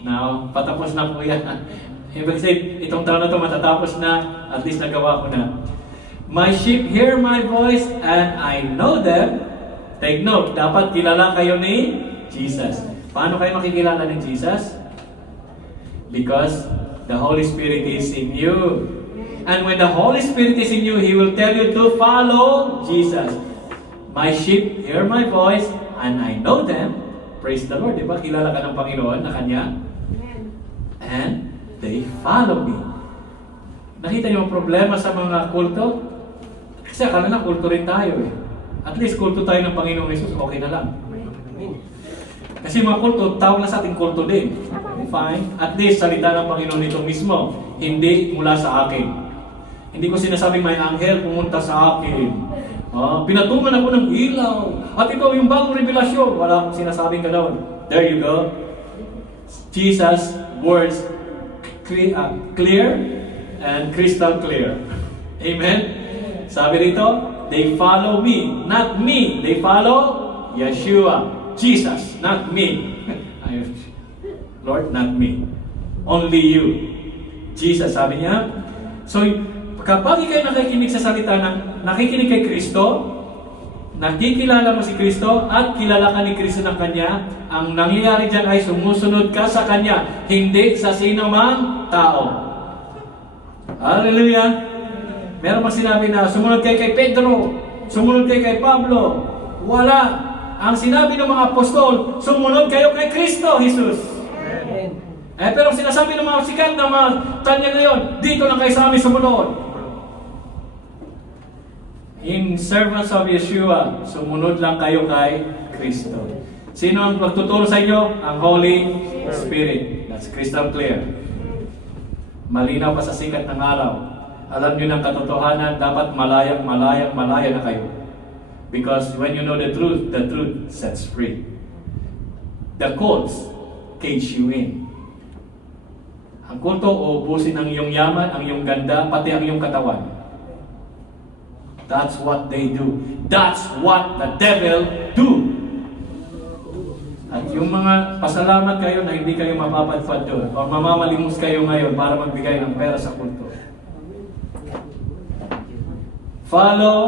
Now, patapos na po yan. Ibig sabihin, itong taon na ito matatapos na, at least nagawa ko na. My sheep hear my voice and I know them. Take note, dapat kilala kayo ni Jesus. Paano kayo makikilala ni Jesus? Because the Holy Spirit is in you. And when the Holy Spirit is in you, He will tell you to follow Jesus. My sheep hear my voice and I know them. Praise the Lord, di ba? Kilala ka ng Panginoon na Kanya. And they follow me. Nakita niyo ang problema sa mga kulto? Kasi akala na kulto rin tayo eh. At least kulto tayo ng Panginoong Jesus, okay na lang. Kasi mga kulto, tawag na sa ating kulto din. Fine. At least salita ng Panginoon nito mismo, hindi mula sa akin. Hindi ko sinasabing may anghel pumunta sa akin. Pinatungan ako ng ilaw. At ito yung bagong revelasyon. Wala akong sinasabing ganoon. There you go. Jesus' words clear and crystal clear. Amen? Sabi rito, they follow me, not me. They follow Yeshua, Jesus, not me. Lord, not me. Only you. Jesus, sabi niya. So, kapag ikaw nakikinig sa salita ng nakikinig kay Kristo, nakikilala mo si Kristo at kilala ka ni Kristo ng Kanya, ang nangyayari dyan ay sumusunod ka sa Kanya, hindi sa sino mang tao. Hallelujah! Meron pa sinabi na sumunod kayo kay Pedro, sumunod kayo kay Pablo. Wala! Ang sinabi ng mga apostol, sumunod kayo kay Kristo, Jesus. Amen. Pero sinasabi ng mga sikat na mga tanya ngayon, dito lang kayo sa amin sumunod. In servants of Yeshua, sumunod lang kayo kay Kristo. Sino ang magtuturo sa inyo? Ang Holy Spirit. That's crystal clear. Malinaw pa sa sikat ng araw. Alam niyo ng katotohanan, dapat malaya na kayo. Because when you know the truth sets free. The cults cage you in. Ang kulto, uubusin ang iyong yaman, ang iyong ganda, pati ang iyong katawan. That's what they do. That's what the devil do. At yung mga pasalamat kayo na hindi kayo mapapadpad doon o mamamalimos kayo ngayon para magbigay ng pera sa kulto. Follow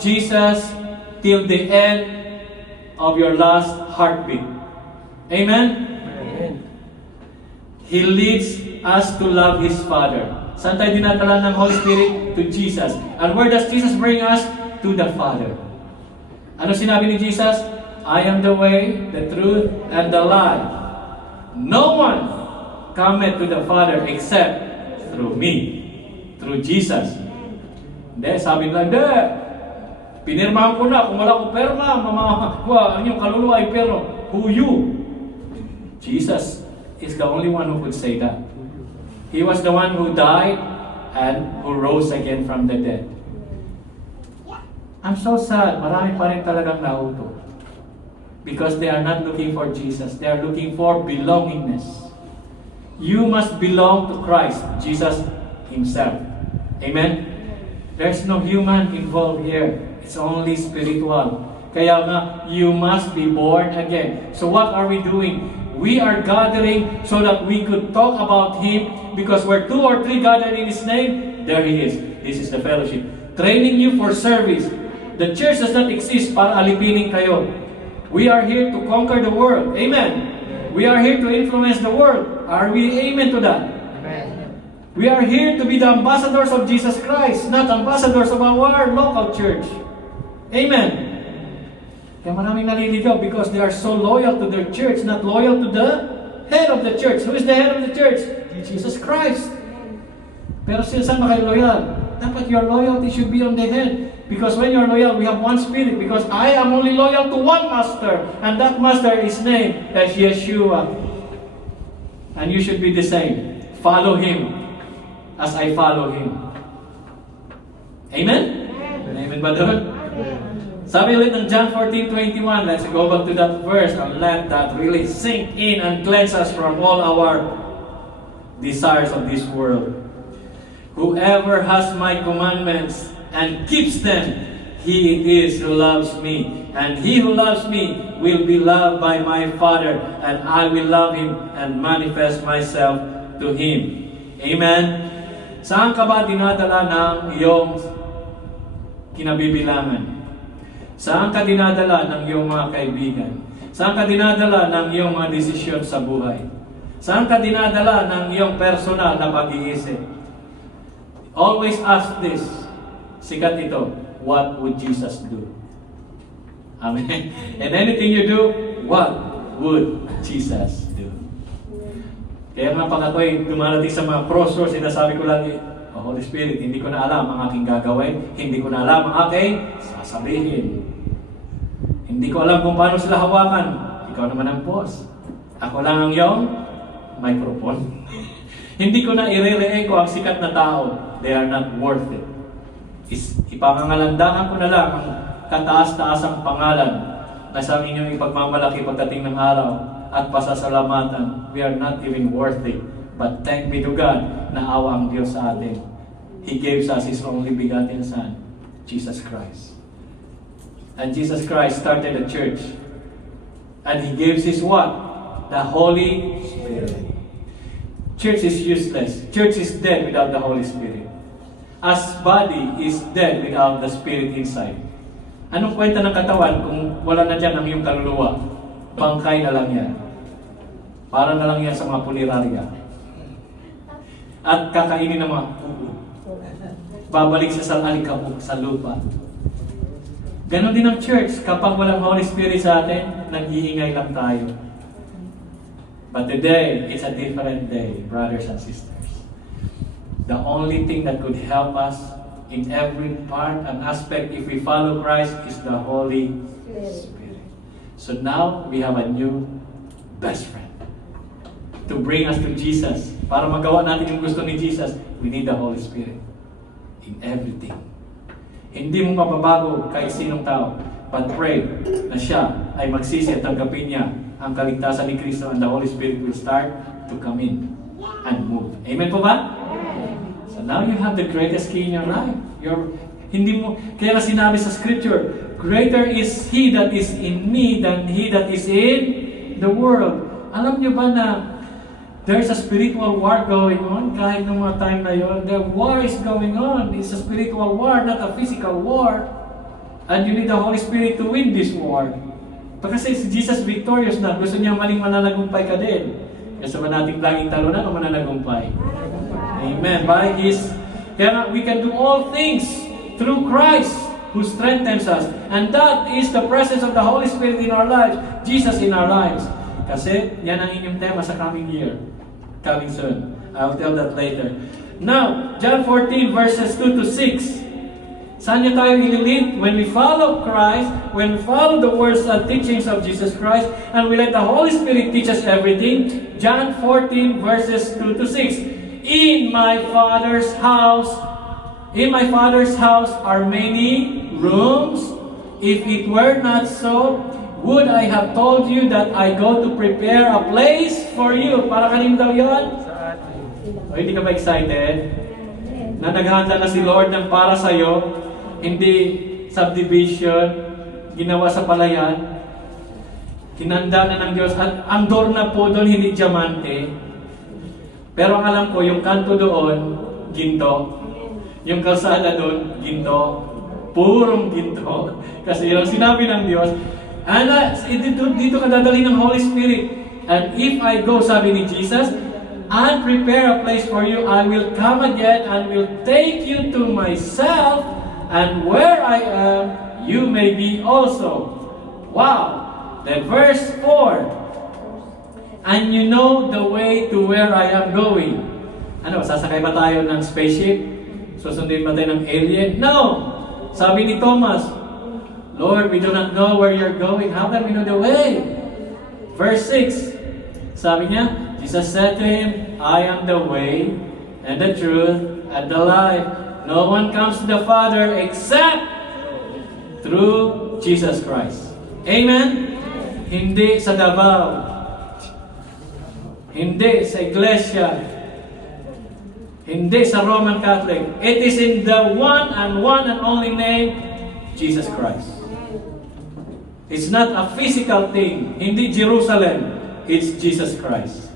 Jesus till the end of your last heartbeat. Amen? Amen. He leads us to love His Father. Saan tayo dinadala ng Holy Spirit? To Jesus. And where does Jesus bring us? To the Father. Ano sinabi ni Jesus? I am the way, the truth, and the life. No one cometh to the Father except through me. Through Jesus. Hindi, sabi nila, hindi. Pinirmahan ko na. Kung wala akong perma, ang iyong kaluluwa ay pero. Who you? Jesus is the only one who could say that. He was the one who died and who rose again from the dead. I'm so sad. Marami pa rin talagang nauto. Because they are not looking for Jesus. They are looking for belongingness. You must belong to Christ, Jesus Himself. Amen? There's no human involved here. It's only spiritual. Kaya nga, you must be born again. So what are we doing? We are gathering so that we could talk about Him, because where 2 or 3 gathered in His name, there He is. This is the fellowship. Training you for service. The church does not exist para alipinin kayo. We are here to conquer the world. Amen. We are here to influence the world. Are we amen to that? Amen. We are here to be the ambassadors of Jesus Christ, not ambassadors of our local church. Amen. Kaya maraming naliligaw because they are so loyal to their church, not loyal to the head of the church. Who is the head of the church? Jesus Christ. Pero saan ba kayo loyal? Dapat your loyalty should be on the head. Because when you're loyal, we have one spirit. Because I am only loyal to one master. And that master is named as Yeshua. And you should be the same. Follow Him as I follow Him. Amen? Amen ba doon? Sabi ulit ng John 14:21, let's go back to that verse and let that really sink in and cleanse us from all our desires of this world. Whoever has my commandments and keeps them, he it is who loves me. And he who loves me will be loved by my Father, and I will love him and manifest myself to him. Amen? Saan ka ba dinadala ng iyong kinabibilangan? Saan ka dinadala ng iyong mga kaibigan? Saan ka dinadala ng iyong mga desisyon sa buhay? Saan ka dinadala ng iyong personal na pag-iisip? Always ask this. Sikat ito. What would Jesus do? Amen. And anything you do, what would Jesus do? Kaya nga pag ako'y dumarating sa mga crossroads, sinasabi ko lagi, oh, Holy Spirit, hindi ko na alam ang aking gagawin, hindi ko na alam ang aking sasabihin. Hindi ko alam kung paano sila hawakan. Ikaw naman ang boss. Ako lang ang iyong microphone. Hindi ko na irere-echo ang sikat na tao. They are not worth it. Ipangangalandakan ko na lang ang kataas-taasang pangalan na sa inyong ipagmamalaki pagdating ng araw at pasasalamatan. We are not even worth it. But thank be to God na awa ang Diyos sa atin. He gave us His only begotten Son, Jesus Christ. And Jesus Christ started a church. And He gives His what? The Holy Spirit. Church is useless. Church is dead without the Holy Spirit. As body is dead without the Spirit inside. Anong kwenta ng katawan kung wala na dyan ang iyong kaluluwa? Bangkay na lang yan. Para na lang yan sa mga punerarya. At kakainin ng mga ubo. Babalik siya sa alikabok, sa lupa. Ganon din ang church. Kapag walang Holy Spirit sa atin, nag-iingay lang tayo. But today, it's a different day, brothers and sisters. The only thing that could help us in every part and aspect if we follow Christ is the Holy Spirit. So now, we have a new best friend. To bring us to Jesus. Para magawa natin yung gusto ni Jesus, we need the Holy Spirit. In everything. Hindi mo mababago kahit sinong tao. But pray na siya ay magsisi at tanggapin niya ang kaligtasan ni Kristo, and the Holy Spirit will start to come in and move. Amen po ba? So now you have the greatest key in your life. Kaya na sinabi sa Scripture, greater is He that is in me than he that is in the world. Alam niyo ba na there's a spiritual war going on kahit nung mga time na yon? The war is going on. It's a spiritual war, not a physical war. And you need the Holy Spirit to win this war. Kasi si Jesus victorious na, gusto niya maling mananagumpay ka din. Gusto ba nating laging talunan o mananagumpay? Amen. Kaya we can do all things through Christ who strengthens us. And that is the presence of the Holy Spirit in our lives, Jesus in our lives. Kasi yan ang inyong tema sa coming year, coming soon. I'll tell that later. Now, John 14 verses 2 to 6. Saan niya tayo ililid? When we follow Christ, when we follow the words and teachings of Jesus Christ, and we let the Holy Spirit teach us everything. John 14 verses 2 to 6. In my Father's house are many rooms. If it were not so, would I have told you that I go to prepare a place for you? Para kanino daw yun? O, hindi ka ba excited? Na naghahanda na si Lord ng para sa'yo, hindi subdivision, ginawa sa palayan, kinanda na ng Diyos, at ang door na po doon hindi diamante. Pero ang alam ko, yung kanto doon, ginto. Yung kalsada doon, ginto. Purong ginto. Kasi yun ang sinabi ng Diyos. And dito ka dadali ng Holy Spirit. And if I go, sabi ni Jesus, and prepare a place for you, I will come again and will take you to myself, and where I am, you may be also. Wow! Then verse 4. And you know the way to where I am going. Ano, sasakay ba tayo ng spaceship? Susundin ba tayo ng alien? No! Sabi ni Thomas, Lord, we do not know where you're going. How can we know the way? Verse 6. Sabi niya, Jesus said to him, I am the way, and the truth, and the life. No one comes to the Father except through Jesus Christ. Amen? Hindi sa Davao. Hindi sa Iglesia. Hindi sa Roman Catholic. It is in the one and only name, Jesus Christ. It's not a physical thing. Hindi Jerusalem. It's Jesus Christ.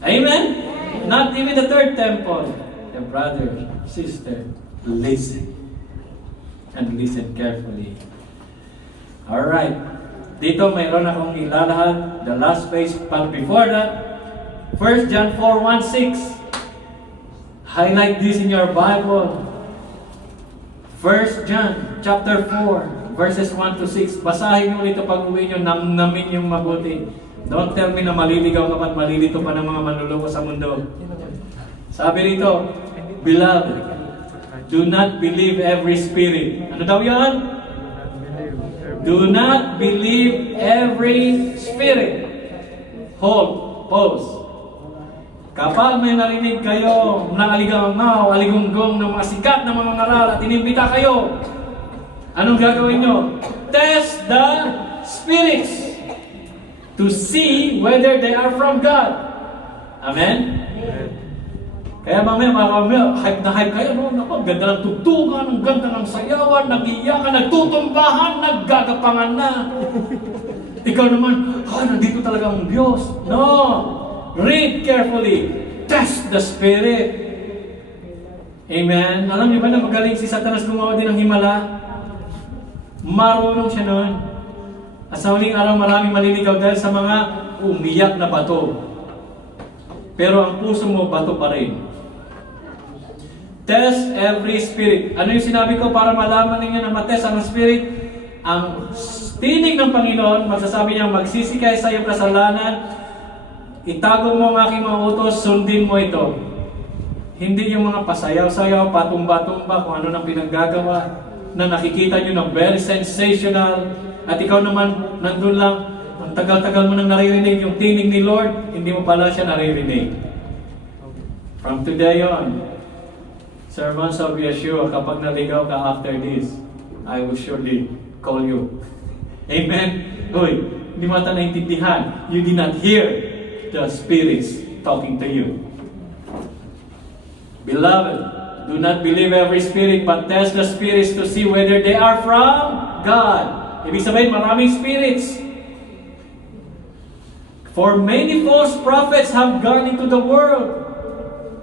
Amen? Not even the third temple. The brother, sister, listen. And listen carefully. Alright. Dito mayroon akong ilalahad. The last page. But before that, 1 John 4:1-6. Highlight this in your Bible. 1 John chapter 4 verses 1-6. Basahin nyo ito pag uwi nyo. Namnamin yung mabuti. Don't tell me na maliligaw ka at malilito pa ng mga manluloko sa mundo. Sabi rito, Beloved, do not believe every spirit. Ano daw yan? Do not believe every spirit. Hold. Pause. Kapag may narinig kayo ng aligunggong ng mga sikat na mga ngaral at inimbita kayo, anong gagawin nyo? Test the spirits to see whether they are from God. Amen? Kaya mamaya, hype na hype kayo, no? Naku, ganda ng tugtugan, ang ganda ng sayawan, nag-iyakan, nagtutumbahan, naggagapangan na. Ikaw naman, nandito talaga ang Diyos. No! Read carefully. Test the Spirit. Amen? Alam niyo ba na magaling si Satanas gumawa din ng himala? Marunong siya noon. At sa huling araw, maraming maliligaw dahil sa mga umiyak na bato. Pero ang puso mo, bato pa rin. Test every spirit. Ano yung sinabi ko para malaman ninyo na matest ang spirit? Ang tinig ng Panginoon, magsasabi niya, magsisikay sa iyong kasalanan, itago mo ang aking mga utos, sundin mo ito. Hindi yung mga pasayaw-sayaw, patumba-tumba, kung ano nang pinaggagawa, na nakikita nyo na very sensational, at ikaw naman, nandun lang, ang tagal-tagal mo nang naririnig yung tinig ni Lord, hindi mo pala siya naririnig. From today on, servants of Yeshua, kapag naligaw ka after this, I will surely call you. Amen? Uy, hindi mo ata naintindihan. You did not hear the spirits talking to you. Beloved, do not believe every spirit, but test the spirits to see whether they are from God. Ibig sabihin, maraming spirits. For many false prophets have gone into the world.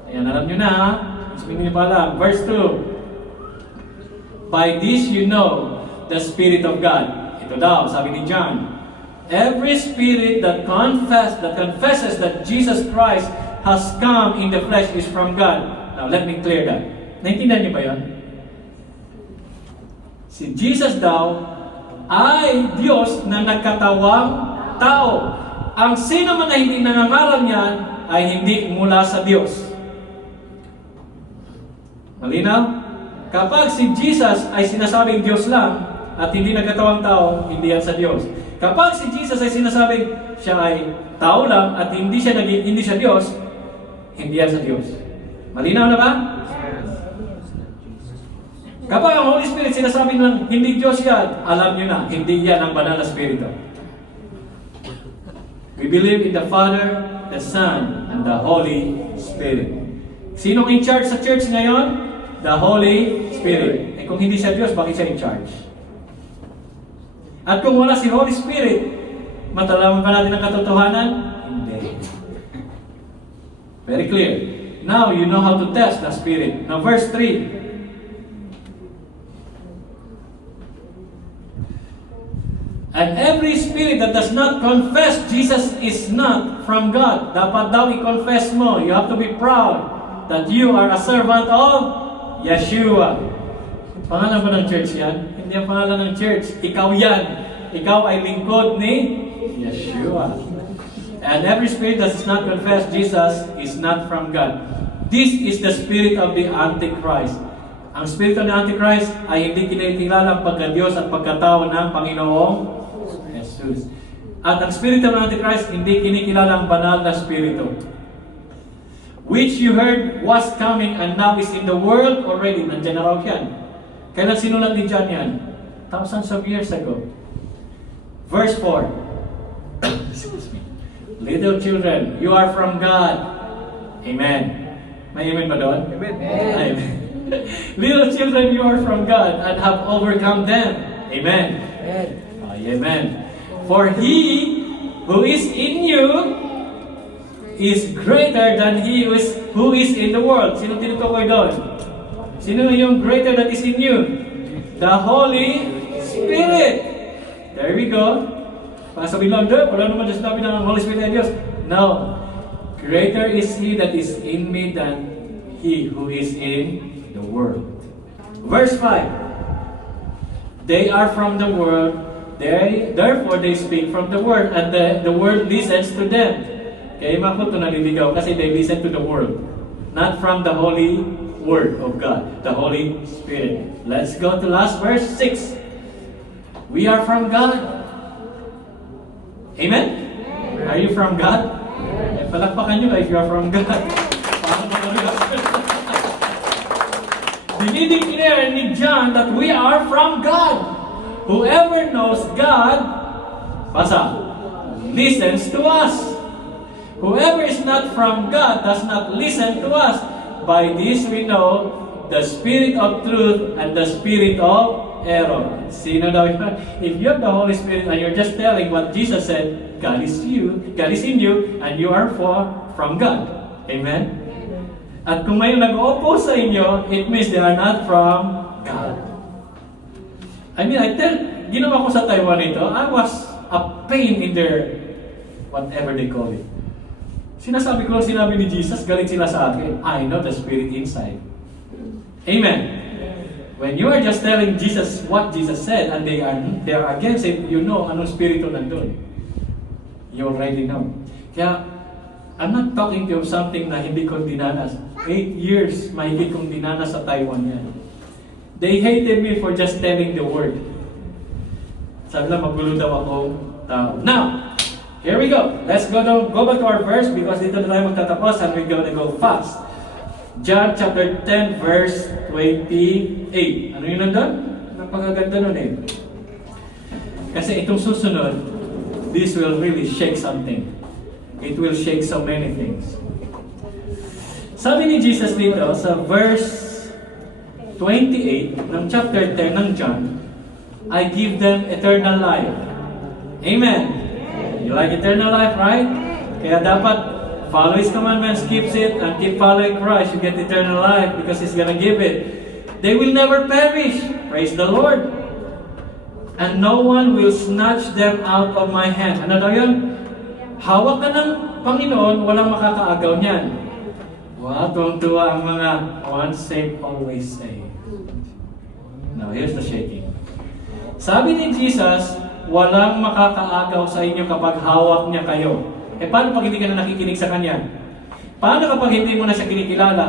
Ayan, alam nyo na ha. Sabihin niyo pala, verse 2. By this you know the Spirit of God. Ito daw, sabi ni John. Every spirit that confesses that Jesus Christ has come in the flesh is from God. Now, let me clear that. Naintindihan niyo ba yan? Si Jesus daw ay Diyos na nagkatawang tao. Ang sino man na hindi nangangaral niyan ay hindi mula sa Diyos. Malinaw? Kapag si Jesus ay sinasabing Diyos lang at hindi nagkatawang tao, hindi yan sa Diyos. Kapag si Jesus ay sinasabing siya ay tao lang at hindi siya Diyos, hindi yan sa Diyos. Malinaw na ba? Kapag ang Holy Spirit sinasabi lang hindi Diyos yan, alam nyo na, hindi yan ang banal na Espiritu. We believe in the Father, the Son, and the Holy Spirit. Sinong in charge sa church ngayon? The Holy Spirit. Eh kung hindi siya Diyos, bakit siya in charge? At kung wala si Holy Spirit, matalaman pa natin ang katotohanan? Hindi. Very clear. Now, you know how to test the Spirit. Now, verse 3. And every spirit that does not confess Jesus is not from God. Dapat daw i-confess mo. You have to be proud that you are a servant of Yeshua. Pangalan ba ng church yan? Hindi ang pangalan ng church. Ikaw yan. Ikaw ay lingkod ni Yeshua. And every spirit that does not confess Jesus is not from God. This is the spirit of the Antichrist. Ang spirit ng Antichrist ay hindi kinikilala ang pagka-Diyos at pagkatao ng Panginoong Jesus. At ang spirito ng Antichrist, hindi kinikilala ang banal na spirito. Which you heard was coming and now is in the world already. Nandiyan na raw yan. Kailan sinulat ni John yan? Thousands of years ago. Verse 4. Excuse me. Little children, you are from God. Amen. May amen ba doon? Amen. Amen. Little children, you are from God and have overcome them. Amen. Amen. Amen. For he who is in you is greater than he who is in the world. Sino tinutukoy doon? Sino yung greater that is in you? The Holy Spirit. There we go. Pasabi lang doon, wala naman sinabi ng Holy Spirit ay Diyos. No. Greater is he that is in me than he who is in the world. Verse 5. They are from the world, therefore they speak from the world, and the world listens to them. Kaya mga ko ito naliligaw kasi they listen to the world, not from the holy word of God, the Holy Spirit. Let's go to last verse 6. We are from God. Amen? Are you from God? Eh, palakpakan nyo if you are from God. Paano ba Dinideclare ni John that we are from God. Whoever knows God, basa, listens to us. Whoever is not from God does not listen to us. By this we know the spirit of truth and the spirit of error. Sino daw yun? If you have the Holy Spirit and you're just telling what Jesus said, God is in you, and you are from God. Amen? At kung may nag-oppose sa inyo, it means they are not from God. I mean, ginawa ko sa Taiwan ito, I was a pain in their, whatever they call it. Sinasabi ko, sinabi ni Jesus, galit sila sa akin. I know the Spirit inside. Amen. When you are just telling Jesus what Jesus said, and they are against it, you know anong spirito nandun. You already know. Kaya, I'm not talking to you of something na hindi ko dinanas. 8 years, mahigit kong dinanas sa Taiwan yan. They hated me for just telling the word. Sabi lang, magulo daw akong tao. Now, here we go. Let's go back to our verse because dito na tayo magtatapos and we're gonna go fast. John chapter 10 verse 28. Ano yun nandun? Napakaganda nun eh. Kasi itong susunod, this will really shake something. It will shake so many things. Sabi ni Jesus dito sa verse 28 ng chapter 10 ng John, I give them eternal life. Amen. You like eternal life, right? Kaya dapat follow His commandments, keeps it, and keep following Christ. You get eternal life because He's gonna give it. They will never perish. Praise the Lord. And no one will snatch them out of my hand. Ano daw yun? Hawak ka ng Panginoon, walang makakaagaw niyan. Wow, tuwang-tuwa ang mga once saved, always saved. Now, here's the shaking. Sabi ni Jesus, walang makakaagaw sa inyo kapag hawak niya kayo. Paano pag hindi ka na nakikinig sa Kanya? Paano kapag hindi mo na siya kinikilala?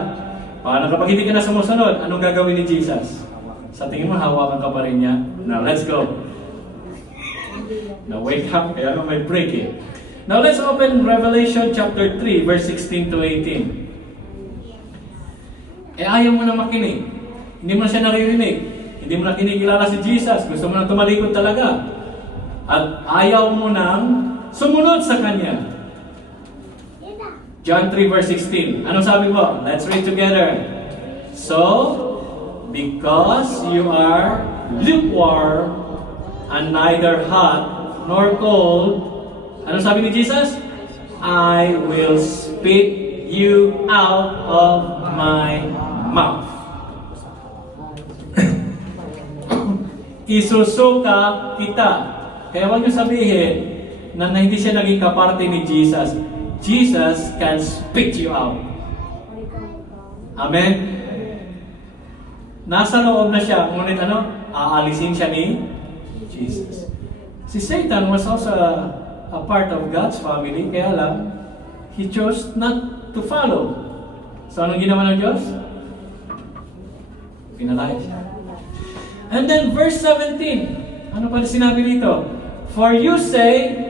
Paano kapag hindi ka na sumusunod? Anong gagawin ni Jesus? Sa tingin mo, hawakan ka pa rin niya? Now, let's go. Now, wake up. Kaya may break eh. Now, let's open Revelation chapter 3, verse 16 to 18. Ayaw mo na makinig. Hindi mo na siya naririnig. Hindi mo na kinikilala si Jesus. Gusto mo na tumalikod talaga. At ayaw mo nang sumunod sa Kanya. John 3 verse 16. Ano sabi mo? Let's read together. So, because you are lukewarm and neither hot nor cold, ano sabi ni Jesus? I will spit you out of my mouth. Isusuka kita. Kaya huwag niyo sabihin na hindi siya naging kaparte ni Jesus. Jesus can spit you out. Amen? Nasa loob na siya, ngunit aalisin siya ni Jesus. Si Satan was also a part of God's family, kaya lang, he chose not to follow. So anong ginawa ng Diyos? Pinalay siya. And then verse 17, ano pa sinabi dito? For you say,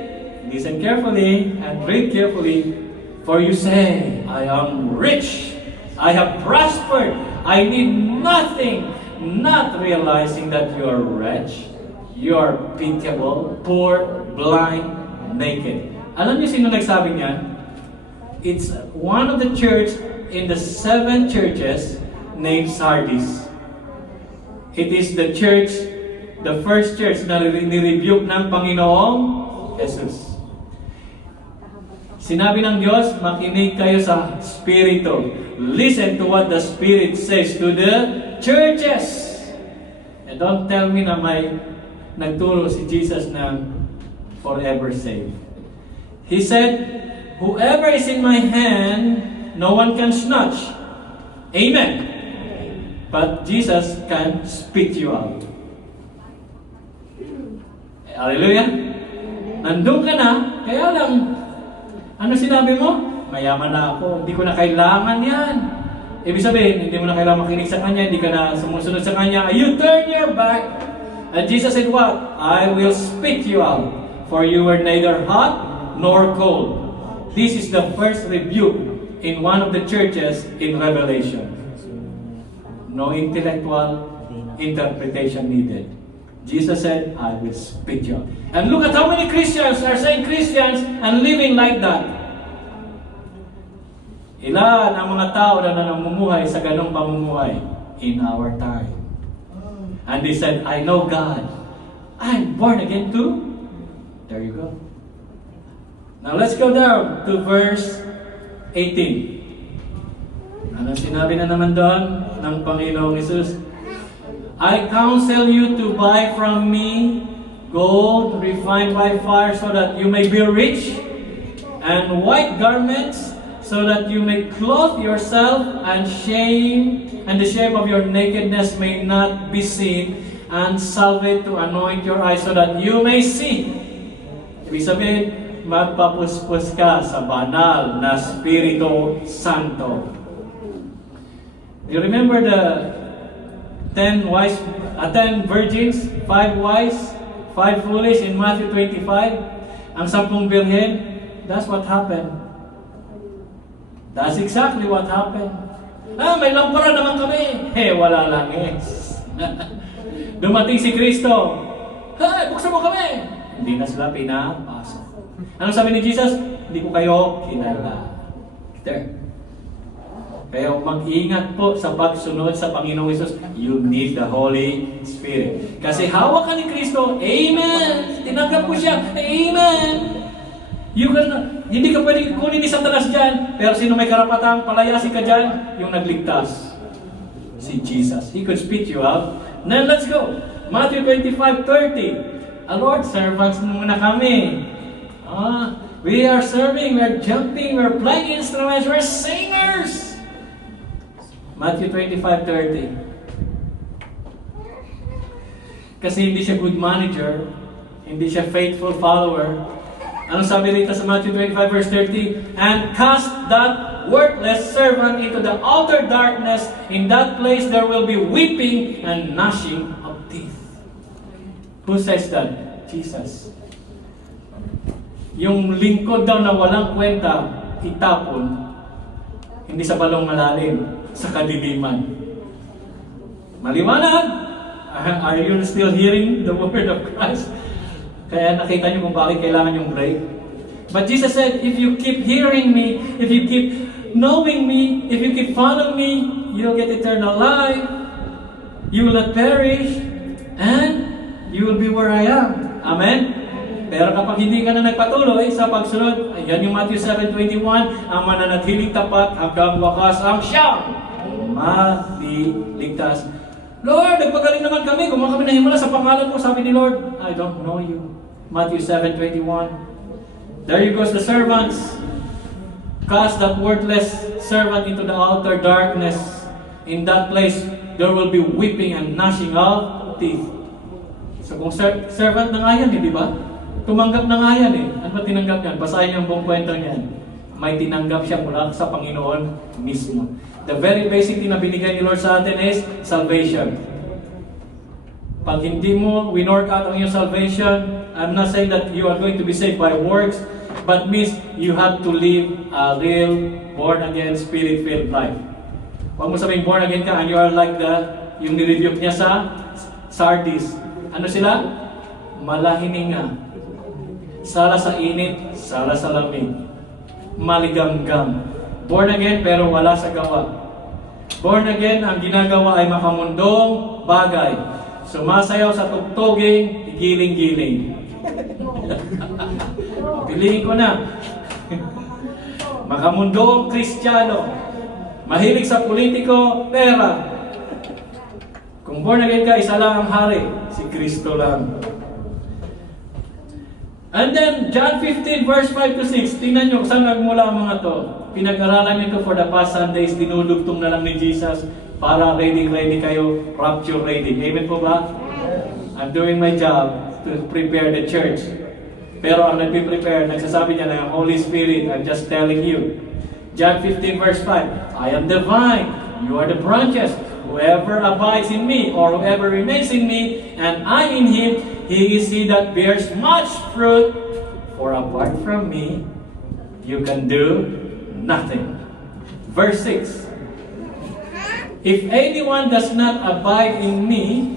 listen carefully and read carefully. For you say, I am rich, I have prospered, I need nothing, not realizing that you are wretched, you are pitiable, poor, blind, naked. Alam niyo sino nagsabi niyan? It's one of the church in the 7 churches named Sardis. It is the church, the first church na nirebuke ng Panginoong Jesus. Sinabi ng Diyos, makinig kayo sa Espiritu. Listen to what the Spirit says to the churches. And don't tell me na may nagturo si Jesus na forever saved. He said, whoever is in my hand, no one can snatch. Amen. But Jesus can spit you out. Hallelujah. Nandun ka na, kaya lang, ano sinabi mo? Mayaman na ako, hindi ko na kailangan yan. Ibig sabihin, hindi mo na kailangan makinig sa Kanya, hindi ka na sumusunod sa Kanya. You turn your back. And Jesus said what? I will spit you out, for you were neither hot nor cold. This is the first rebuke in one of the churches in Revelation. No intellectual interpretation needed. Jesus said, I will spit you out. And look at how many Christians are saying Christians and living like that. Ilan ang mga tao na namumuhay sa ganong pamumuhay in our time. And they said, I know God. I'm born again too. There you go. Now let's go down to verse 18. Ano sinabi na naman doon ng Panginoong Jesus? I counsel you to buy from me gold refined by fire so that you may be rich, and white garments so that you may clothe yourself, and the shame of your nakedness may not be seen, and salve to anoint your eyes so that you may see. Ibig sabihin, magpapuspos ka sa banal na Espiritu Santo. Do you remember the 10 virgins, 5 wise, 5 foolish in Matthew 25? Ang 10 birhen, that's what happened. That's exactly what happened. May lampara naman kami. Wala lang eh. Dumating si Kristo. Buksan mo kami. Hindi na sila pinapasok. Anong sabi ni Jesus? Hindi ko kayo kilala. There. Kaya mag-ingat po sa pagsunod sa Panginoong Hesus. You need the Holy Spirit. Kasi hawak ka ni Kristo. Amen! Tinanggap ko siya. Amen! Hindi ka pwede kunin ni Satanas dyan. Pero sino may karapatang palayasin ka dyan? Yung nagligtas. Si Jesus. He could spit you out. Now let's go. Matthew 25:30. Lord, servants muna kami. We are serving, we are jumping, we are playing instruments, we are singers. Matthew 25:30. Kasi hindi siya good manager, hindi siya faithful follower. Anong sabi rito sa Matthew 25 verse 30? And cast that worthless servant into the outer darkness. In that place there will be weeping and gnashing of teeth. Who says that? Jesus. Yung lingkod daw na walang kwenta, itapon, hindi sa balong malalim, sa kadiliman. Maliwanag? Are you still hearing the word of Christ? Kaya nakita niyo kung bakit kailangan yung break. But Jesus said, if you keep hearing me, if you keep knowing me, if you keep following me, you'll get eternal life. You will not perish, and you will be where I am. Amen? Pero kapag hindi ka na nagpatuloy sa pagsunod, ayan yung Matthew 7:21, ang mananatiling tapat hanggang wakas ang siyang maliligtas. Lord, nagpagaling naman kami, gumawa kami nahimula sa pangalan mo. Sabi ni Lord, I don't know you. Matthew 7:21. There you goes the servants. Cast that worthless servant into the outer darkness. In that place, there will be weeping and gnashing of teeth. So kung servant na nga yan, di ba? Tumanggap na nga yan eh. Ano ba tinanggap yan? Basahin niyo ang buong kwento niyan. May tinanggap siya mula sa Panginoon mismo. The very basic thing na binigay ni Lord sa atin is salvation. Pag hindi mo winork out ang iyong salvation, I'm not saying that you are going to be saved by works, but means you have to live a real born-again, spirit-filled life. Huwag mo sabing born again ka and you are like yung nirebuke niya sa Sardis. Ano sila? Malahininga. Sala sa init, sala sa lamig. Maligamgam. Born again pero wala sa gawa. Born again, ang ginagawa ay makamundong bagay. Sumasayaw sa tugtuging, giling-giling. Piliin ko na. Makamundong Kristiyano. Mahilig sa politiko, pera. Kung born again ka, isa lang ang hari. Si Kristo lang. And then, John 15 verse 5 to 6. Tingnan nyo, saan nagmula ang mga to? Pinag-aralan nyo to for the past Sundays. Dinudugtong na lang ni Jesus para ready kayo, rapture ready. Amen po ba? I'm doing my job to prepare the church. Pero ang nagpe-prepare, nagsasabi niya na Holy Spirit, I'm just telling you. John 15 verse 5. I am the vine, you are the branches. Whoever abides in me, or whoever remains in me, and I in him, he is he that bears much fruit. For apart from me, you can do nothing. Verse 6. If anyone does not abide in me,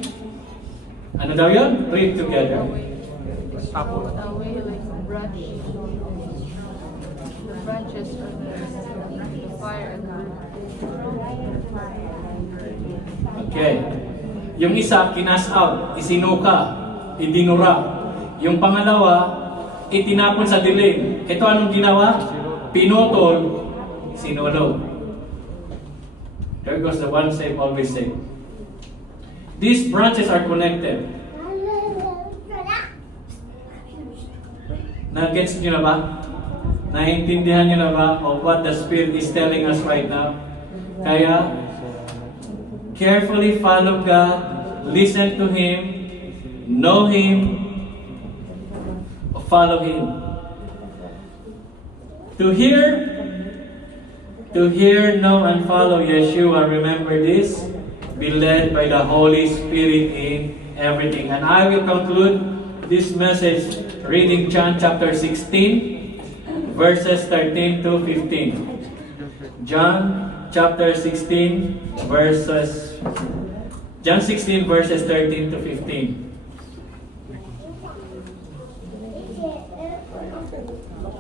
ano daw yun? Read together. Away like a branch. The branches are the fire of God. Okay. Yung isa, kinas out, isinuka, idinura. Yung pangalawa, itinapon sa dilim. Ito anong ginawa? Pinutol, sinulog. There goes the one saved, always saved. These branches are connected. Nag-gets nyo na ba? Naiintindihan nyo na ba of what the Spirit is telling us right now? Kaya, carefully follow God, listen to Him, know Him, follow Him. To hear, know, and follow Yeshua, remember this, be led by the Holy Spirit in everything. And I will conclude this message reading John chapter 16, verses 13 to 15. John chapter 16, John 16, verses 13 to 15.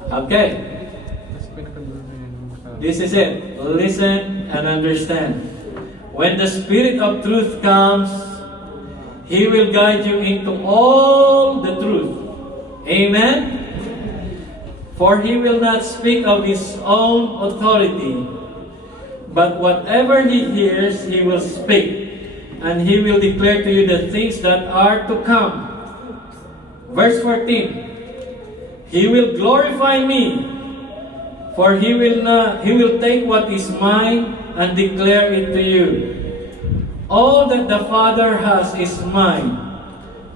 Okay. This is it. Listen and understand. When the Spirit of truth comes, He will guide you into all the truth. Amen? For He will not speak of His own authority, but whatever He hears, He will speak, and He will declare to you the things that are to come. Verse 14. He will glorify me, for He will take what is mine and declare it to you. All that the Father has is mine.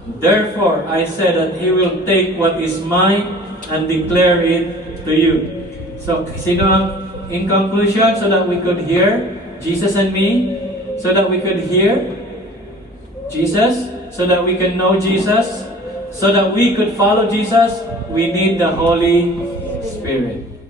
Therefore, I said that He will take what is mine and declare it to you. So, sino ang in conclusion, so that we could hear Jesus and me, so that we could hear Jesus, so that we can know Jesus, so that we could follow Jesus, we need the Holy Spirit.